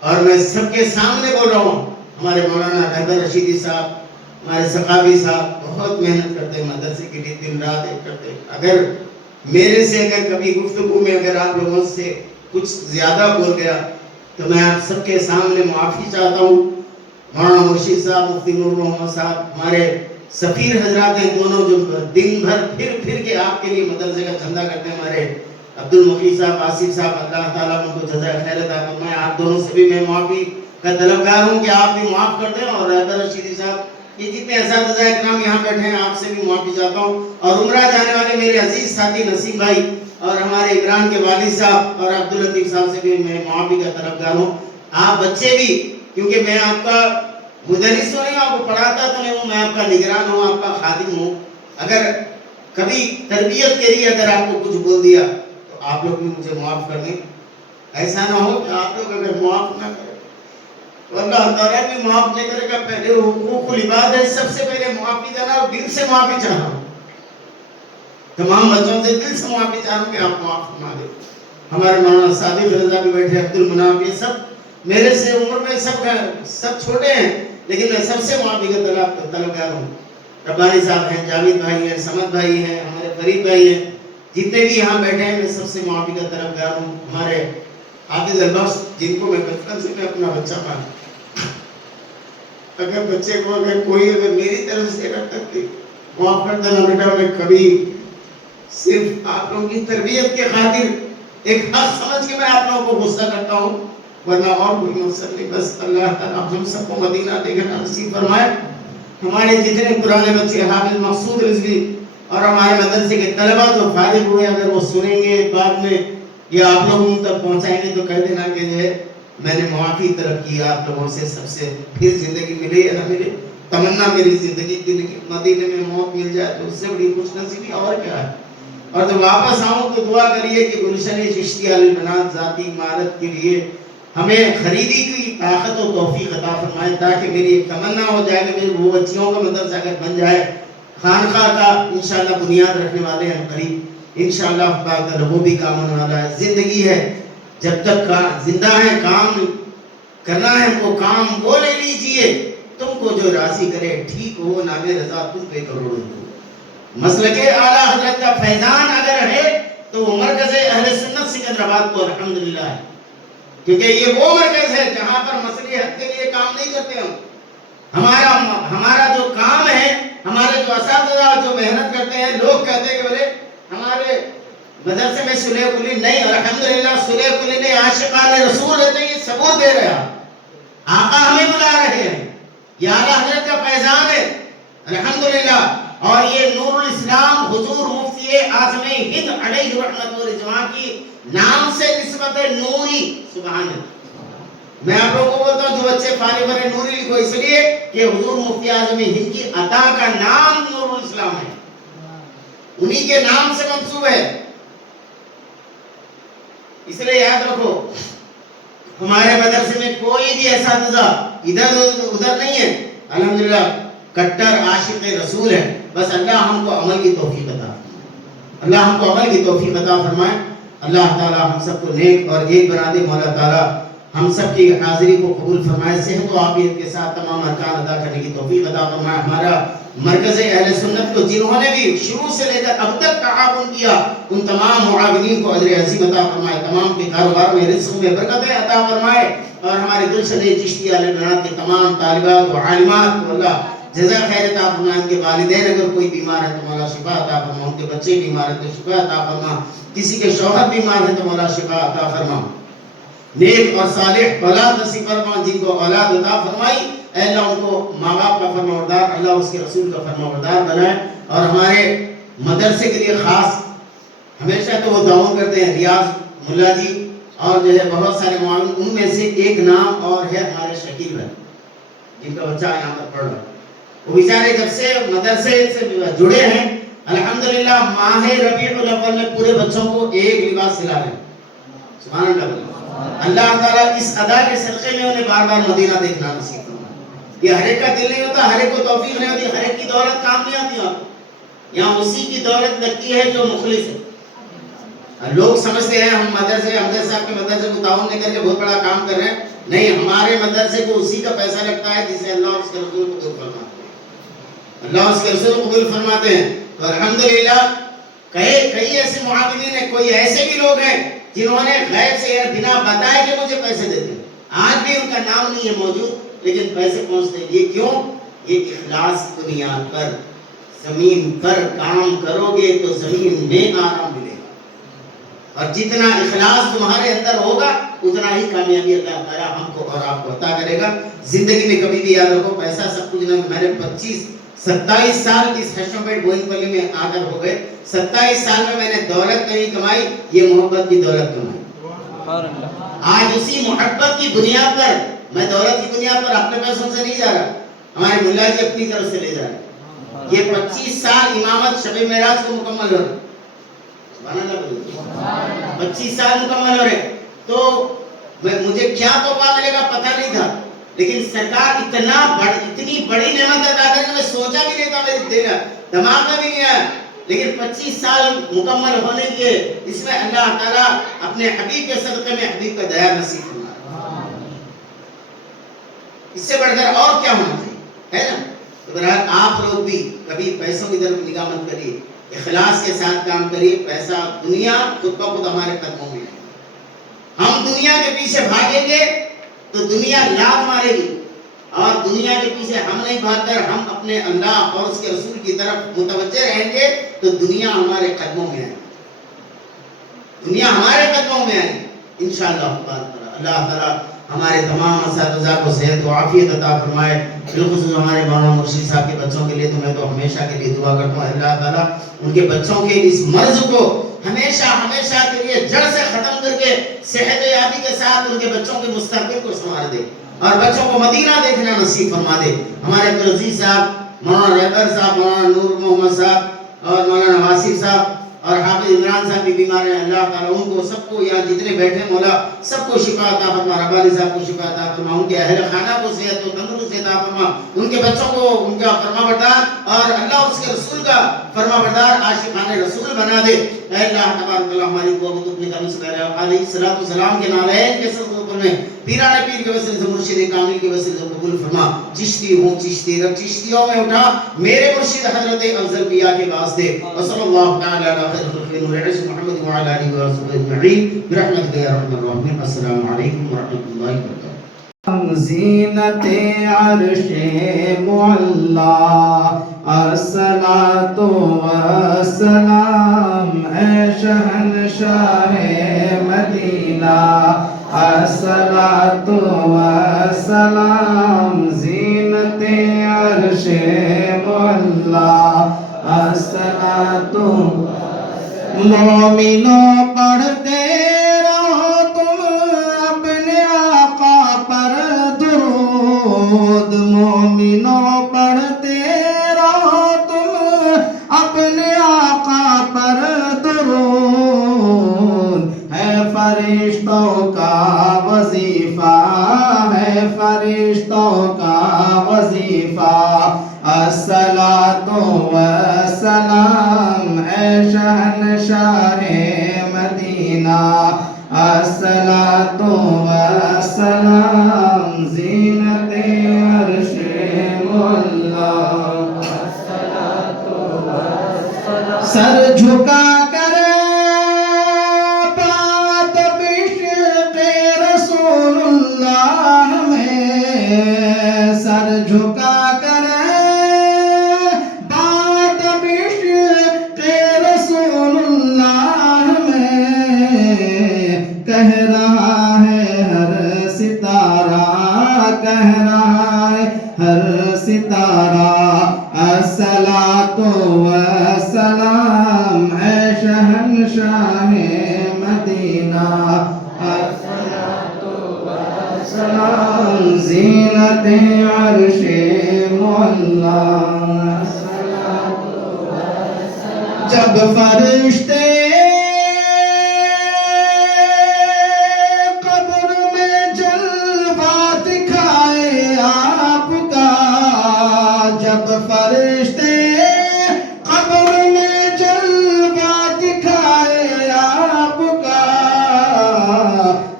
اور میں سب کے سامنے بول رہا ہوں، ہمارے مولانا حیدر رشیدی صاحب، ہمارے سقاوی صاحب بہت محنت کرتے ہیں مدرسے کے لیے، دن رات ایک کرتے ہیں۔ اگر میرے سے اگر کبھی گفتگو میں اگر آپ لوگوں سے کچھ زیادہ بول گیا تو میں آپ سب کے سامنے معافی چاہتا ہوں۔ مولانا مرشد صاحب، مفتی نور محمد صاحب، ہمارے سفیر حضرات ہیں دونوں، جو دن بھر پھر کے آپ کے لیے مدرسے کا دھندا کرتے ہیں، ہمارے عبد المقی صاحب، آصف صاحب، اللہ تعالیٰ ان کو جزائے خیر عطا فرمائے۔ آپ دونوں سے بھی میں معافی کا طلبگار ہوں کہ آپ بھی معاف کر دیں، اور حیدر رشیدی صاحب، یہ جتنے اساتذہ اکرام یہاں بیٹھے ہیں آپ سے بھی معافی چاہتا ہوں، اور عمرہ جانے والے میرے عزیز ساتھی نسیم بھائی اور ہمارے عمران کے والد صاحب اور عبداللطیف صاحب سے بھی میں معافی کا طلبگار ہوں۔ آپ بچے بھی، کیونکہ میں آپ کا مدرس تو نہیں ہوں، آپ کو پڑھاتا تو نہیں ہوں، میں آپ کا نگران ہوں، آپ کا خادم ہوں۔ اگر کبھی تربیت کے لیے اگر آپ کو کچھ بول دیا تو آپ لوگ بھی مجھے معاف کر دیں. ایسا نہ ہو کہ آپ لوگ اگر معاف نہ کریں تو اللہ تعالیٰ بھی معاف نہیں کرے گا. پہلے حقوق العباد ہے، سب سے پہلے معافی دینا اور دل سے معافی چاہنا. تمام بچوں سے دل سے معافی چاہوں کہ آپ معاف فرما دیں. ہمارے مولانا صادق رضا بھی بیٹھے، عبد المناف، یہ سب میرے سے عمر میں سب چھوٹے ہیں، لیکن میں سب سے معافی کا طلبگار ہوں. ربانی صاحب ہیں، جاوید بھائی ہیں، سمد بھائی ہیں، ہمارے فرید بھائی ہیں، جتنے بھی یہاں بیٹھے ہیں میں سب سے معافی کا طلبگار ہوں. ہمارے حافظ البخش جن کو میں بچپن سے میں اپنا بچہ مانتا، اگر بچے کو اگر کوئی اگر میری طرف سے معاف کر دینا بیٹا، میں کبھی صرف آپ لوگوں کی تربیت کے خاطر ایک حق سمجھ کے میں آپ لوگوں کو غصہ کرتا ہوں، ورنہ اور کوئی مقصد نہیں. بس اللہ تعالیٰ ہم سب کو مدینہ دیکھنا نصیب فرمائے. ہمارے جتنے پرانے بچے حافظ مقصود رضوی اور ہمارے مدرسے کے طلبہ جو فارغ ہوئے، اگر وہ سنیں گے بعد میں یا آپ لوگوں تک پہنچائیں گے تو کہہ دینا کہ جو ہے میں نے معافی طلب کی آپ لوگوں سے. سب سے پھر زندگی ملے یا نہ ملے، تمنا میری زندگی مدینے میں موت مل جائے تو اس سے بڑی خوش نصیبی اور کیا ہے. اور جب واپس آؤں تو دعا کریے کہ گلشن چشتی علی البنات ذاتی عمارت کے لیے ہمیں خریدی کی طاقت و توفیق عطا فرمائے، تاکہ میری ایک تمنا ہو جائے کہ میری وہ بچیوں کا مدرسہ اگر بن جائے. خانقاہ کا انشاءاللہ بنیاد رکھنے والے ہیں قریب، انشاءاللہ وہ بھی کام ہونے والا ہے. زندگی ہے، جب تک زندہ ہے کام کرنا ہے ہم کو. کام وہ لے لیجئے تم کو جو راضی کرے، ٹھیک ہو نام رضا تم پہ کروڑوں. مسلک اعلیٰ حضرت کا فیضان اگر ہے تو وہ مرکز اہل سنت سکندرآباد کو الحمدللہ ہے، کیونکہ یہ وہ مرکز ہے جہاں پر مسئلے حق کے لیے کام نہیں کرتے ہم. ہمارا جو کام ہے، ہمارے جو اساتذہ جو محنت کرتے ہیں، لوگ کہتے ہیں کہ بولے ہمارے مدرسے میں صلح کلی نہیں، الحمدللہ صلح کلی نے عاشقان رسول رہتے ہیں. یہ ثبوت دے رہے ہیں، آقا ہمیں بلا رہے ہیں، یہ اعلیٰ حضرت کا فیضان ہے الحمدللہ. اور یہ نور الاسلام حضور مفتی اعظم ہند علیہ رحمت و رضوان کی نام سے نسبت ہے نوری. سبحان اللہ. میں آپ لوگوں کو بولتا ہوں جو بچے فارغ برے نوری لکھو، اس لیے کہ حضور مفتی اعظم ہند کی عطا کا نام نور الاسلام ہے، انہی کے نام سے منسوب ہے. اس لیے یاد رکھو ہمارے مدرسے میں کوئی بھی اساتذہ ادھر ادھر نہیں ہے، الحمدللہ کٹر عاشق رسول ہے. بس اللہ ہم کو عمل کی توفیق عطا فرمائے، اللہ ہم کو عمل کی توفیق عطا فرمائے. اللہ تعالی ہم سب کو نیک اور ایک بنا دے. مولا تعالی ہم سب کی حاضری کو قبول فرمائے، صحت و عافیت کے ساتھ تمام ارکان ادا کرنے کی توفیق عطا فرمائے. ہمارا مرکز اہل سنت کو جنہوں نے بھی شروع سے لے کر اب تک تعاون کیا، ان تمام معاونین کو اجر عظیم عطا فرمائے، تمام کے کاروبار میں رزق میں برکتیں عطا فرمائے. اور ہمارے گلشن چشتی علی البنات کے تمام طالبات و عالمات کو اللہ جزا خیر عطا فرما. ان کے والدین اگر کوئی بیمار ہے تو مولا شفا عطا فرما، ان کے بچے بیمار ہیں تو شفا عطا فرما، کسی کے شوہر بیمار ہے تو مولا شفا عطا فرما. نیک اور صالح اولاد نصیب فرما، جن کو اولاد عطا فرمائی اے اللہ ان کو ماں باپ کا فرمانبردار، اللہ اس کے رسول کا فرمانبردار بنائے. اور ہمارے مدرسے کے لیے خاص ہمیشہ تو وہ دعا کرتے ہیں ریاض ملا جی اور جو ہے بہت سارے معاون، ان میں سے ایک نام اور ہے ہمارے شکیل بھائی جن کا بچہ یہاں پر پڑھ رہا ہے. وہ بیچارے جب سے مدرسے سے جڑے ہیں الحمدللہ ماہ ربیع الاول میں پورے بچوں کو ایک لباس سلا رہے ہیں. سبحان اللہ. اللہ تعالیٰ اس ادا کے صدقے میں انہیں بار بار مدینہ دیکھنا نصیب فرمائے. یہ ہر ایک کا دل نہیں ہوتا، ہر ایک کو توفیق نہیں ہوتی، ہر ایک کی دولت کام نہیں آتی. یہاں اسی کی دولت لگتی ہے جو مخلص ہے. لوگ سمجھتے ہیں ہم مدرسے حمزہ صاحب کے مدرسے کو تعاون نہیں کر کے بہت بڑا کام کر رہے ہیں. نہیں، ہمارے مدرسے کو اسی کا پیسہ لگتا ہے جسے اللہ اور اس کے رسول کو قبول فرماتے ہیں، اللہ اس کے رسول کو قبول فرماتے ہیں. تو الحمدللہ کئی ایسے معاونین ہیں، کوئی ایسے بھی لوگ ہیں جنہوں نے غیب سے بنا بتائے کہ مجھے پیسے دیتے ہیں. آج بھی ان کا نام نہیں ہے موجود لیکن پیسے پہنچتے ہیں. یہ کیوں؟ یہ اخلاص بنیاد پر زمین پر کام کرو گے تو زمین میں آرام ملے گا، اور جتنا اخلاص تمہارے اندر ہوگا اتنا ہی کامیابی اللہ تعالیٰ ہم کو اور آپ کو عطا کرے گا. زندگی میں کبھی بھی یاد رکھو پیسہ سب کچھ نہیں. میں نے 27 سال اس ہشم پیٹ بوئنگ پلی میں آ کر ہو گئے. 27 سال میں میں نے دولت نہیں کمائی، یہ محبت کی دولت کمائی. آج اسی محبت کی بنیاد پر، میں دولت کی بنیاد پر اپنے پیسوں سے نہیں جا رہا، ہمارے ملا جی اپنی طرف سے لے جا رہے ہیں. یہ 25 سال امامت شب معراج کو مکمل ہو رہے، سبحان اللہ بولے، 25 سال مکمل ہو رہے. تو مجھے کیا توفہ ملے گا پتہ نہیں تھا، لیکن سرکار اتنی بڑی نعمت عطا کر کے میں سوچا بھی نہیں تھا، میرے دل دماغ میں بھی نہیں آیا. لیکن 25 سال مکمل ہونے کے اس میں اللہ تعالیٰ اپنے حبیب کے صدقے میں حبیب کا دیا نصیب فرمایا. اس سے بڑھ کر اور کیا ہونا چاہیے، ہے نا؟ تو بہرحال آپ لوگ بھی کبھی پیسوں کی طرف نگاہ مت کریے، اخلاص کے ساتھ کام کریے. پیسہ دنیا خود بخود ہمارے قدموں میں ہے. ہم دنیا کے پیچھے بھاگیں گے تو دنیا لات مارے گی، اور دنیا کے پیچھے ہم نہیں بھاگ کر ہم اپنے اللہ اور اس کے رسول کی طرف متوجہ رہیں گے تو دنیا ہمارے قدموں میں ہے، دنیا ہمارے قدموں میں ہے انشاءاللہ. اللہ تعالیٰ ہمارے تمام اساتذہ کو صحت و عافیت عطا فرمائے. بالخصوص ہمارے مولانا مرشد صاحب کے بچوں کے لیے تو میں تو ہمیشہ کے لیے دعا کرتا ہوں، اللہ تعالیٰ ان کے بچوں کے اس مرض کو ہمیشہ ہمیشہ کے لیے جڑ سے ختم کر کے صحت و یابی کے ساتھ ان کے بچوں کے مستقبل کو سنوار دے اور بچوں کو مدینہ دیکھنا نصیب فرما دے. ہمارے عبدالعزیز صاحب، مولانا رہبر صاحب، مولانا نور محمد صاحب اور مولانا واسف صاحب اور حافظ عمران صاحب بھی بیمار ہیں. اللہ تعالیٰ ان کو سب کو یہاں جتنے بیٹھے مولا سب کو شفا عطا فرما، ربانی صاحب کو شفا عطا فرما، ان کے اہل خانہ کو صحت و تندرستی عطا فرما، ان کے بچوں کو ان کا فرما بردار اور اللہ اس کے رسول کا فرما بردار عاشقان رسول بنا دے. اے اللہ تبارک اللہ ہماری دعا کو اپنے کرم سے کرے. علیہ الصلوۃ والسلام کے نالین کے صدقے میں پیران پیر کے وسیلے سے مرشد کامل کے وسیلے سے قبول فرما. چشتی ہوں چشتی رب چشتیوں میں اٹھا میرے مرشد حضرت افضل انبیاء کے واسطے. وصلی اللہ تعالی علی خیر خلق نور عرش محمد وعلی آلہ وصحبہ اجمعین برحمتک یا ارحم الراحمین. السلام علیکم ورحمۃ اللہ وبرکاتہ. زینت عرش معلا الصلاۃ والسلام اے شہنشاہ مدینہ الصلاۃ والسلام زینت عرش معلا الصلاۃ. مومنوں پڑھتے رہو تم اپنے آقا پر درود، مومنوں پڑھتے رہو تم اپنے آقا پر درود. ہے فرشتوں کا وظیفہ، ہے فرشتوں کا وظیفہ الصلاۃ والسلام اے شہنشاہ مدینہ الصلاۃ والسلام زینت عرش مولا. سر جھکا کر بات عشق رسول اللہ میں، سر جھکا کر بات عشق رسول اللہ میں. کہہ رہا ہے ہر ستارہ، کہہ رہا ہے ہر ستارہ الصلاۃ والسلام اے شہنشاہ مدینہ الصلاۃ والسلام زینت عرش مولا. جب فرشتے قبر میں جلوہ دکھائے آپ کا، جب فرشتے قبر میں جلوہ دکھائے آپ کا،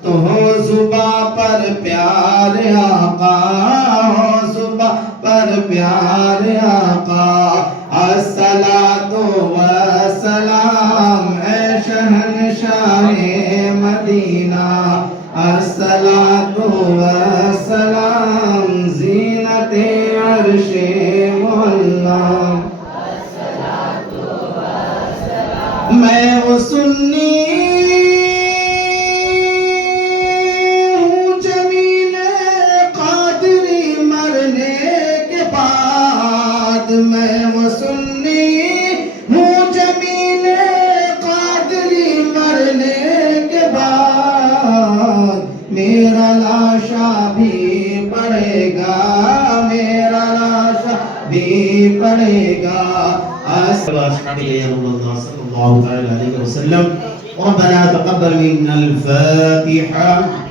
تو ہو زباں پر پیار آقا، ہو زباں پر پیار آقا الصلاۃ والسلام اے شہنشاہ مدینہ الصلاۃ والسلام زینت عرش مولا. میں وہ سنی ہوں جمیل قادری مرنے کے بعد، میں وہ سنی ہوں جمیل قادری مرنے کے بعد. میرا لاشا بھی پڑے گا، میرا لاشا بھی پڑے گا صلی اللہ علیہ وسلم ربنا تقبل منا الفاتحة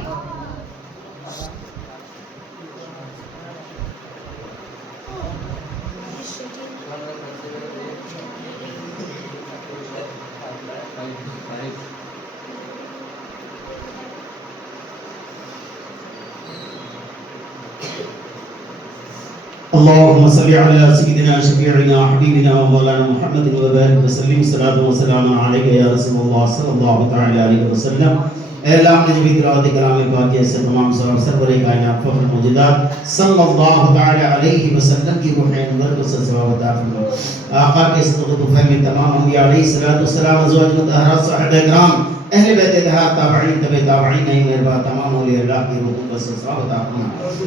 اللهم صل على سيدنا شفيعنا حبيبنا ومولانا محمد وبارك وسلم صلاة وسلام عليك يا رسول الله صلى الله تعالى عليه وسلم اے اللہ ہم نے جو بھی تلاوت کلام پاک سے تمام سرور کائنات فخر موجودات صلی اللہ تعالی علیہ وسلم کی روح انور کو ثواب عطا فرما آقا کے صدق و فہم تمام انبیاء علیہ الصلوۃ والسلام ازواج مطہرات صحابہ کرام اہل بیت اطہار تابعین تبع تابعین مہربان تمام اولیاء اللہ کی روح کو ثواب عطا فرما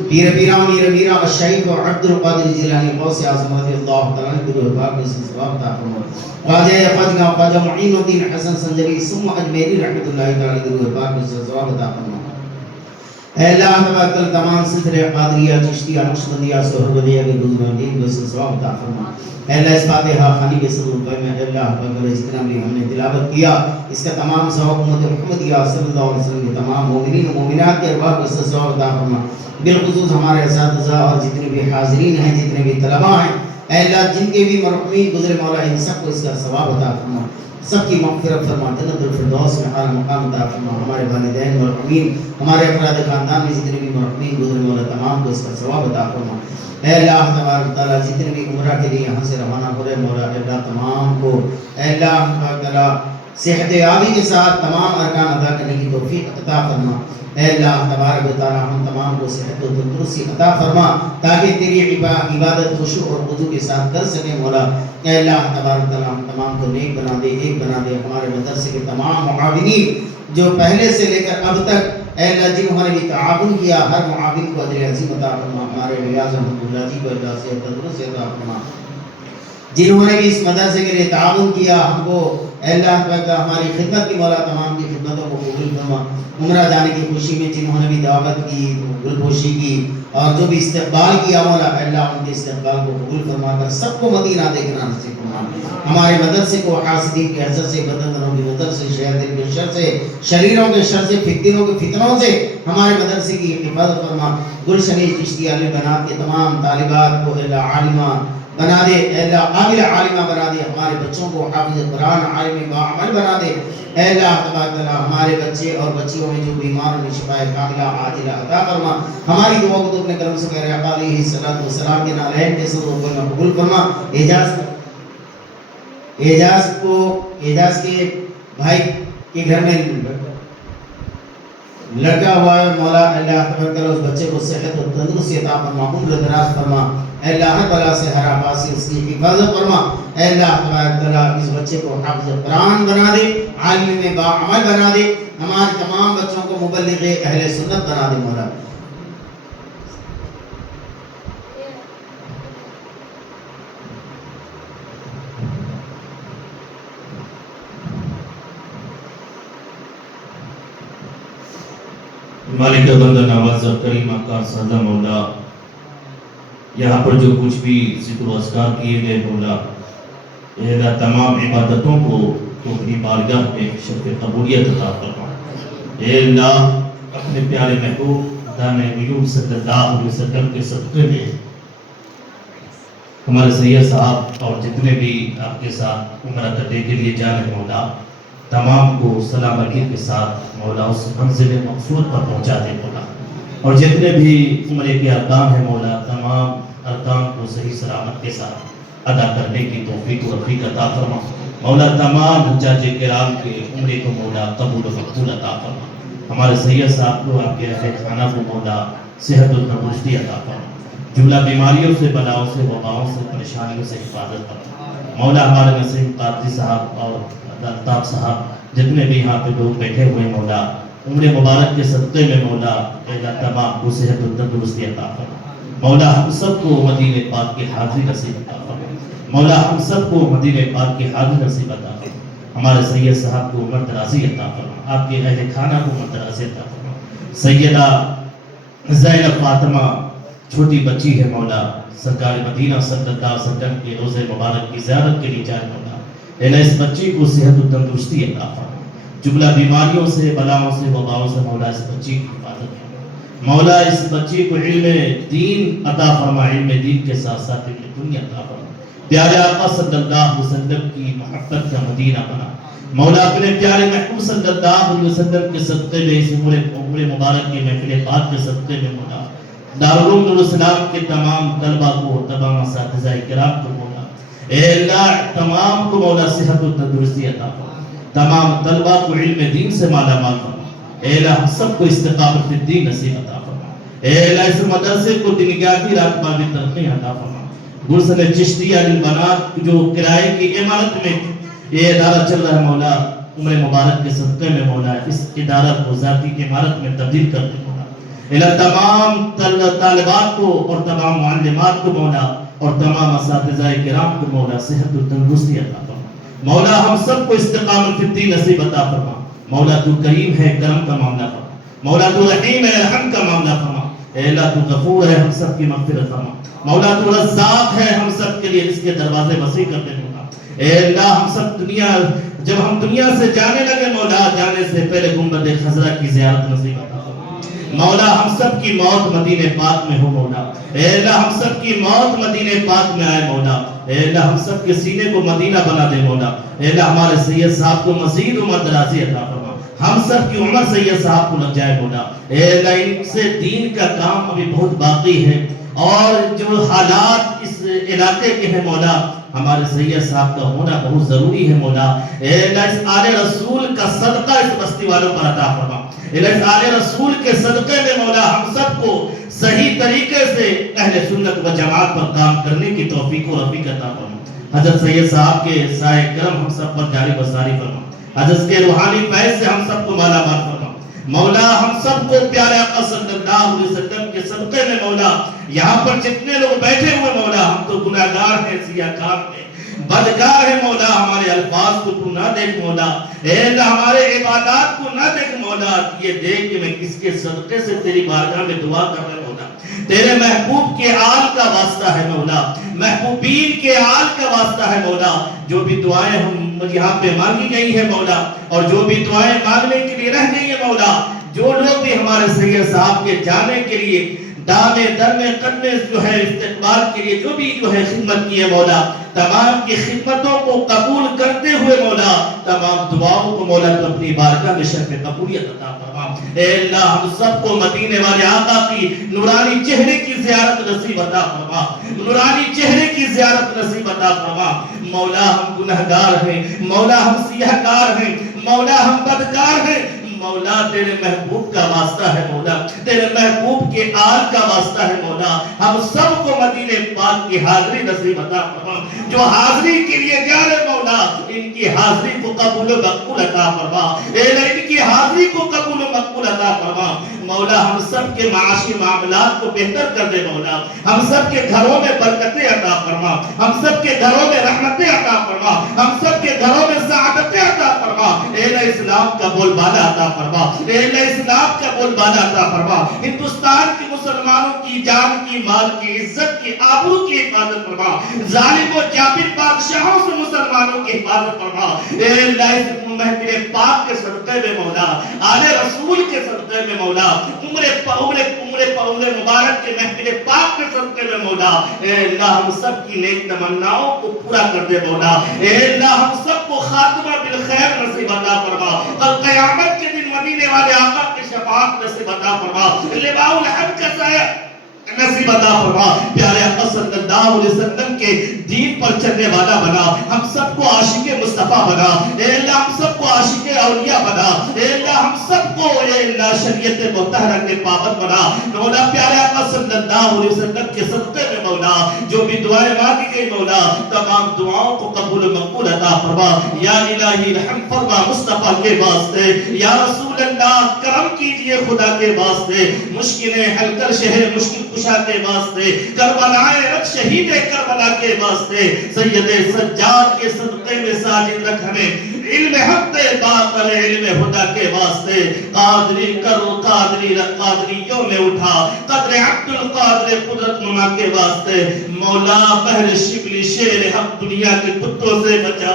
پیر پیرا الشیخ عبد القادر جیلانی غوث اعظم رضی اللہ تعالی عنہ کی روح پاک کو ثواب عطا فرما خواجہ معین الدین حسن سنجری ثم اجمیری رحمۃ اللہ تعالی کی روح پاک کو ثواب عطا فرما اے اللہ تبارک و تمام سلسلے قادریہ چشتیہ نقشبندیہ سہروردیہ کے روز مدین کو ثواب عطا فرما اے اللہ اس فاتحہ خانی کے صدقے میں اے اللہ پاک جتنا بھی ہم نے تلاوت کیا اس کا تمام ثواب امت محمدیہ صلی اللہ علیہ وسلم کے تمام مومنین و مومنات کے ارواح کو ثواب عطا فرما بالخصوص ہمارے اساتذہ اور جتنے بھی حاضرین ہیں جتنے بھی طلباء ہیں اے اللہ جن کے بھی مرحومین گزرے مولا ان سب کو اس کا ثواب عطا فرما سب کی مغفرت فرما جنت الفردوس میں اعلی مقام عطا فرما ہمارے والدین مرحومین ہمارے افراد خاندان میں جتنے بھی مرحومین گزرے مولا تمام کو اس کا ثواب عطا فرما اے اللہ تبارک تعالیٰ جتنے بھی عمرہ کے لیے یہاں سے روانہ ہو رہے مولا اے اللہ تمام کو اے اللہ تبارک تعالیٰ صحت یابی کے ساتھ تمام ارکان ادا کرنے کی توفیق عطا فرما اے اللہ تبارک تعالیٰ ہم تمام کو صحت و تندرستی عطا فرما تاکہ تیری عبادت خشوع اور خضوع کے ساتھ کر سکیں مولا اے اللہ تبارک تعالیٰ ہم تمام کو نیک بنا دے ایک بنا دے ہمارے مدرسے کے تمام معاونین جو پہلے سے لے کر اب تک اے اللہ جنہوں نے بھی تعاون کیا ہر معاون کو اجر عظیم عطا فرما ہمارے ریاض احمد اللہ جی کو اللہ سے تندرستی عطا فرما جنہوں نے بھی اس مدرسے کے لیے تعاون کیا ہم کو اے اللہ تعالیٰ ہماری خدمت کی مولا تمام کی خدمتوں کو قبول فرما عمرہ جانے کی خوشی میں جنہوں نے بھی دعوت کی گلپوشی کی اور جو بھی استقبال کیا مولا اے اللہ ان کے استقبال کو قبول فرما کر سب کو مدینہ دیکھنا نصیب فرما ہمارے مدرسے کو حاسدین کے حسد سے بدنظروں کی نظر سے شیاطین کے شر سے شریروں کے شر سے فتنوں کے فتنوں سے ہمارے مدرسے کی حفاظت فرما گلشن چشتی علی بنات کے تمام طالبات کو اے اللہ عالمہ بنا دے اے اللہ قابل عالمہ بنا دے ہمارے بچوں کو حافظ قرآن عالم باعمل بنا دے اے اللہ تبارک تعالیٰ ہمارے بچے اور بچیوں میں جو بیمار ہیں شفا کاملہ عاجلہ عطا فرما ہماری دعا کو تو اپنے کرم سے میرے آقا علیہ الصلوۃ والسلام کے نالین کے صدقے میں قبول فرما اعجاز کے بھائی کے گھر میں لڑکا ہوا ہے مولا اللہ تبارک تعالیٰ اس بچے کو صحت و تندرستی عطا فرما عمر دراز فرما اے اللہ ہر بلا سے ہر آفات سے اس کی حفاظت فرما اے اللہ تبارک تعالیٰ اس بچے کو حافظ قرآن بنا دے عالم میں باعمل بنا دے ہمارے تمام بچوں کو مبلغ اہل سنت بنا دے مولا مالک بندہ نواز کریم آقا سادہ مولا یہاں پر جو کچھ بھی ذکر و اذکار کیے گئے مولا اے اللہ تمام عبادتوں کو تو اپنی بارگاہ میں شرف قبولیت عطا فرما اے اللہ اپنے پیارے محبوب دان غیوب صلی اللہ علیہ وسلم کے صدقے میں ہمارے سید صاحب اور جتنے بھی آپ کے ساتھ عمرہ کرنے کے لیے جا رہے مولا تمام کو سلام علیکم کے ساتھ مولا اس منزل مقصود پر پہنچا دے مولا اور جتنے بھی عمرے کے ارکان ہیں مولا تمام ارکان کو صحیح سلامت کے ساتھ ادا کرنے کی توفیق و رفیق عطا فرما مولا تمام حجاج کرام کے عمرے کو مولا قبول و مقبول عطا فرما ہمارے سید صاحب کو آپ کے اہل خانہ کو مولا صحت و تندرستی عطا فرما جملہ بیماریوں سے بلاؤں سے وباؤں سے پریشانیوں سے حفاظت فرما مولا ہمارے نسیم قادری صاحب اور الطاف صاحب جتنے بھی یہاں پہ لوگ بیٹھے ہوئے مولا عمر مبارک کے صدقے میں مولا اللہ تمام کو صحت و تندرستی عطا فرما مولا ہم سب کو مدینہ پاک کی حاضری نصیب عطا فرما مولا ہم سب کو مدینہ پاک کی حاضری نصیب عطا فرما ہمارے سید صاحب کو عمر دراز عطا فرما آپ کے اہل خانہ کو عمر دراز عطا فرما سیدہ زینب فاطمہ چھوٹی بچی ہے مولا، سرکار مدینہ صلی اللہ علیہ وسلم کے روزے مبارک کی زیارت کے لیے جائے مولا، اے اللہ اس بچی کو صحت و تندرستی عطا فرما، جملہ بیماریوں سے، بلاؤں سے، وباؤں سے مولا اس بچی کی حفاظت فرما، مولا اس بچی کو علم دین عطا فرما، علم دین کے ساتھ ساتھ علم دنیا عطا فرما، پیارے آقا صلی اللہ علیہ وسلم کی محبت کا مدینہ بنا مولا، اپنے پیارے محبوب صلی اللہ علیہ وسلم کے صدقے میں، اس عمر مبارک کی محفل پاک کے صدقے میں مولا، دارالعلوم نور الاسلام کے تمام طلبہ کو، تمام اساتذہ کرام کو مولا، اے اللہ تمام کو مولا صحت و تندرستی عطا فرما، تمام طلبہ کو علم دین سے مالا مال فرما، اے اللہ ہم سب کو استقامت الدین نصیب عطا فرما، اے اللہ اس مدرسے کو دنیاوی راتبہ میں ترقی عطا فرما، گلشن چشتیہ للبنات جو کرائے کی عمارت میں یہ ادارہ چل رہا ہے مولا، عمر مبارک کے صدقے میں مولا اس ادارہ کو ذاتی عمارت میں تبدیل کر دے مولا، الہ تمام طالبات کو اور تمام معلمات کو مولا اور تمام اساتذہ کرام کو مولا صحت و تندرستی عطا فرما، مولا ہم سب کو استقامت فی الدین نصیب عطا فرما، مولا تو کریم ہے، کرم کا معاملہ فرما، مولا تو رحیم ہے، رحم کا معاملہ فرما، اے اللہ تو غفور ہے، ہم سب کی مغفرت فرما، مولا تو رزاق ہے، ہم سب کے لیے اس کے دروازے وسیع کر دے مولا، اے اللہ ہم سب جب ہم دنیا سے جانے لگے مولا، جانے سے پہلے گنبد خضرا کی زیارت نصیب عطا فرما، مولا ہم سب کی موت مدینہ پاک میں ہو مولا، اے اللہ ہم سب کی موت مدینہ پاک میں آئے مولا، اے اللہ ہم سب کے سینے کو مدینہ بنا دے مولا، اے اللہ ہمارے سید صاحب کو مزید عمر دراز عطا فرما، ہم سب کی عمر سید صاحب کو لگ جائے مولا، اے اللہ ان سے دین کا کام ابھی بہت باقی ہے، اور جو حالات اس علاقے کے ہیں مولا، ہمارے سید صاحب کا ہونا بہت ضروری ہے مولا، اے اللہ اس آل رسول کا صدقہ اس بستی والوں پر عطا فرما، اے اللہ اس آل رسول کے صدقے میں مولا ہم سب کو صحیح طریقے سے اہل سنت و جماعت پر کام کرنے کی توفیق و رفیق عطا فرما، حضرت سید صاحب کے سائے کرم ہم سب پر جاری و ساری فرما، حضرت کے روحانی فیض سے ہم سب کو مالا مال فرما، مولا ہم سب کو پیارے آقا صلی اللہ علیہ وسلم کے صدقے میں مولا، یہاں پر جتنے لوگ بیٹھے ہوئے مولا، ہم تو گناہگار ہیں، سیاہکار ہیں، بدکار ہے مولا، ہمارے الفاظ کو تو نہ دیکھ مولا، اے اللہ ہمارے عبادات کو نہ دیکھ مولا، یہ دیکھ کہ میں کس کے صدقے سے تیری بارگاہ میں دعا کر رہا مولا، تیرے محبوب کے آل کا واسطہ ہے مولا، محبوبین کے آل کا واسطہ ہے مولا، جو بھی دعائیں ہم یہاں پہ مانگی گئی ہے مولا، اور جو بھی دعائیں مانگنے کے لیے رہ گئی ہے مولا، جو لوگ بھی ہمارے سید صاحب کے جانے کے لیے دامے درمے قدمے جو ہے استقبال کے لیے جو بھی جو ہے خدمت کی ہے مولا، تمام کی خدمتوں کو قبول کرتے ہوئے مولا، تمام دعاؤں کو مولا تو اپنی بارگاہ میں شرف قبولیت عطا فرما، اے اللہ ہم سب کو مدینے والے آقا کی نورانی چہرے کی زیارت نصیب عطا فرما، نورانی چہرے کی زیارت نصیب عطا فرما، مولا ہم گنہگار ہیں، مولا ہم سیاہکار ہیں، مولا ہم بدکار ہیں، مولا تیرے محبوب کا واسطہ ہے مولا، تیرے محبوب کے آل کا واسطہ ہے مولا، ہم سب کو مدینہ پاک کی حاضری نصیب عطا فرما، جو حاضری کے لیے جا رہے مولا ان کی حاضری کو قبول و مقبول عطا فرما، اے اللہ ان کی حاضری کو قبول و مقبول عطا فرما، مولا ہم سب کے معاشی معاملات کو بہتر کر دے مولا، ہم سب کے گھروں میں برکتیں عطا فرما، ہم سب کے گھروں میں رحمتیں عطا فرما، ہم سب کے گھروں میں سعادتیں عطا فرما، اے اللہ اسلام کا بول بالا عطا فرما، اے اللہ اسلام کا بول بالا عطا فرما، ہندوستان کے مسلمانوں کی جان کی، مال کی، عزت کی، آبرو کی حفاظت فرما، ظالم و جابر بادشاہوں سے مسلمانوں کی حفاظت فرما، اے اللہ اس محفل پاک کے صدقے میں مولا، آل رسول کے صدقے میں مولا، عمر مبارک کے محفل پاک کے صدقے میں مولا، اے اللہ ہم سب کی نیک تمناؤں کو پورا کر دے مولا، اے اللہ ہم سب کو خاتمہ بالخیر نصیب عطا فرما، اور قیامت کے دن مدینے والے آقا کی شفاعت نصیب عطا فرما، لواء الحمد کا سایہ نصیب عطا فرما، پیارے آقا صلی اللہ علیہ وسلم کے دین پر چلنے والا بنا، ہم سب کو عاشق مصطفیٰ بنا، اے اللہ ہم سب کو عاشق اولیاء بنا، اے اللہ ہم سب کو اے اللہ شریعت مطہرہ کے پابند بنا، مولا پیارے آقا صلی اللہ علیہ وسلم کے صدقے میں مولا جو بھی دعائیں مانگی گئی مولا تمام دعاؤں کو قبول و مقبول عطا فرما، یا الہی رحم فرما مصطفیٰ کے واسطے، یا رسول اللہ کرم کیجئے خدا کے واسطے، مشکلیں حل کر شہر مشکل کشا کے واسطے، کربلا رکھ شہید کربلا کے واسطے، سید سجاد کے صدقے میں ساجد رکھ ہمیں، علم حق باطل علم خدا کے واسطے قادری کرو قادریوں میں اٹھا قدر عبد القادر قدرت نما کے واسطے مولا بحر شبلی شیر حق دنیا کے کتوں سے بچا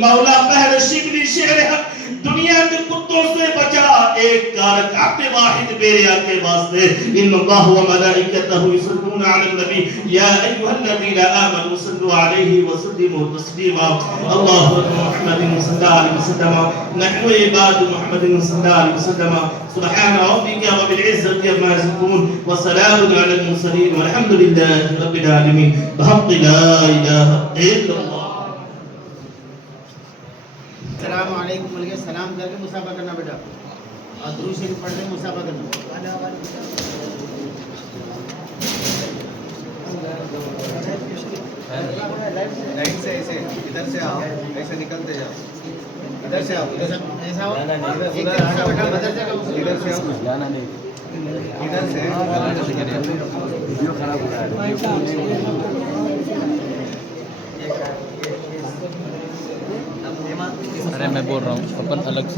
مولا بحر شبلی شیر حق دنیا کے کتوں سے بچا ایک کارک عبد واحد میرے کے واسطے ان اللہ و ملائکتہ یصلون علی النبی یا ایھا الذین آمنوا صلوا علیہ وسلموا تسلیما اللهم محمد صلی اللہ علیہ وسلم نحن عباد محمد صلی اللہ علیہ وسلم سبحان ربک رب العزة عما یصفون وسلام علی المرسلین والحمد للہ رب العالمین بحق لا الہ الا اللہ. السلام علیکم مل کے سلام کر کے مصافحہ کرنا بیٹا اور درود شریف پڑھ کے مصافحہ کرنا. لائن سے ایسے ادھر سے آؤ ایسے نکلتے جاؤ ادھر سے آؤ ایسا ہو ادھر سے آؤ ادھر سے ویڈیو خراب ہو رہا ہے. ارے میں بول رہا ہوں اپن الگ سے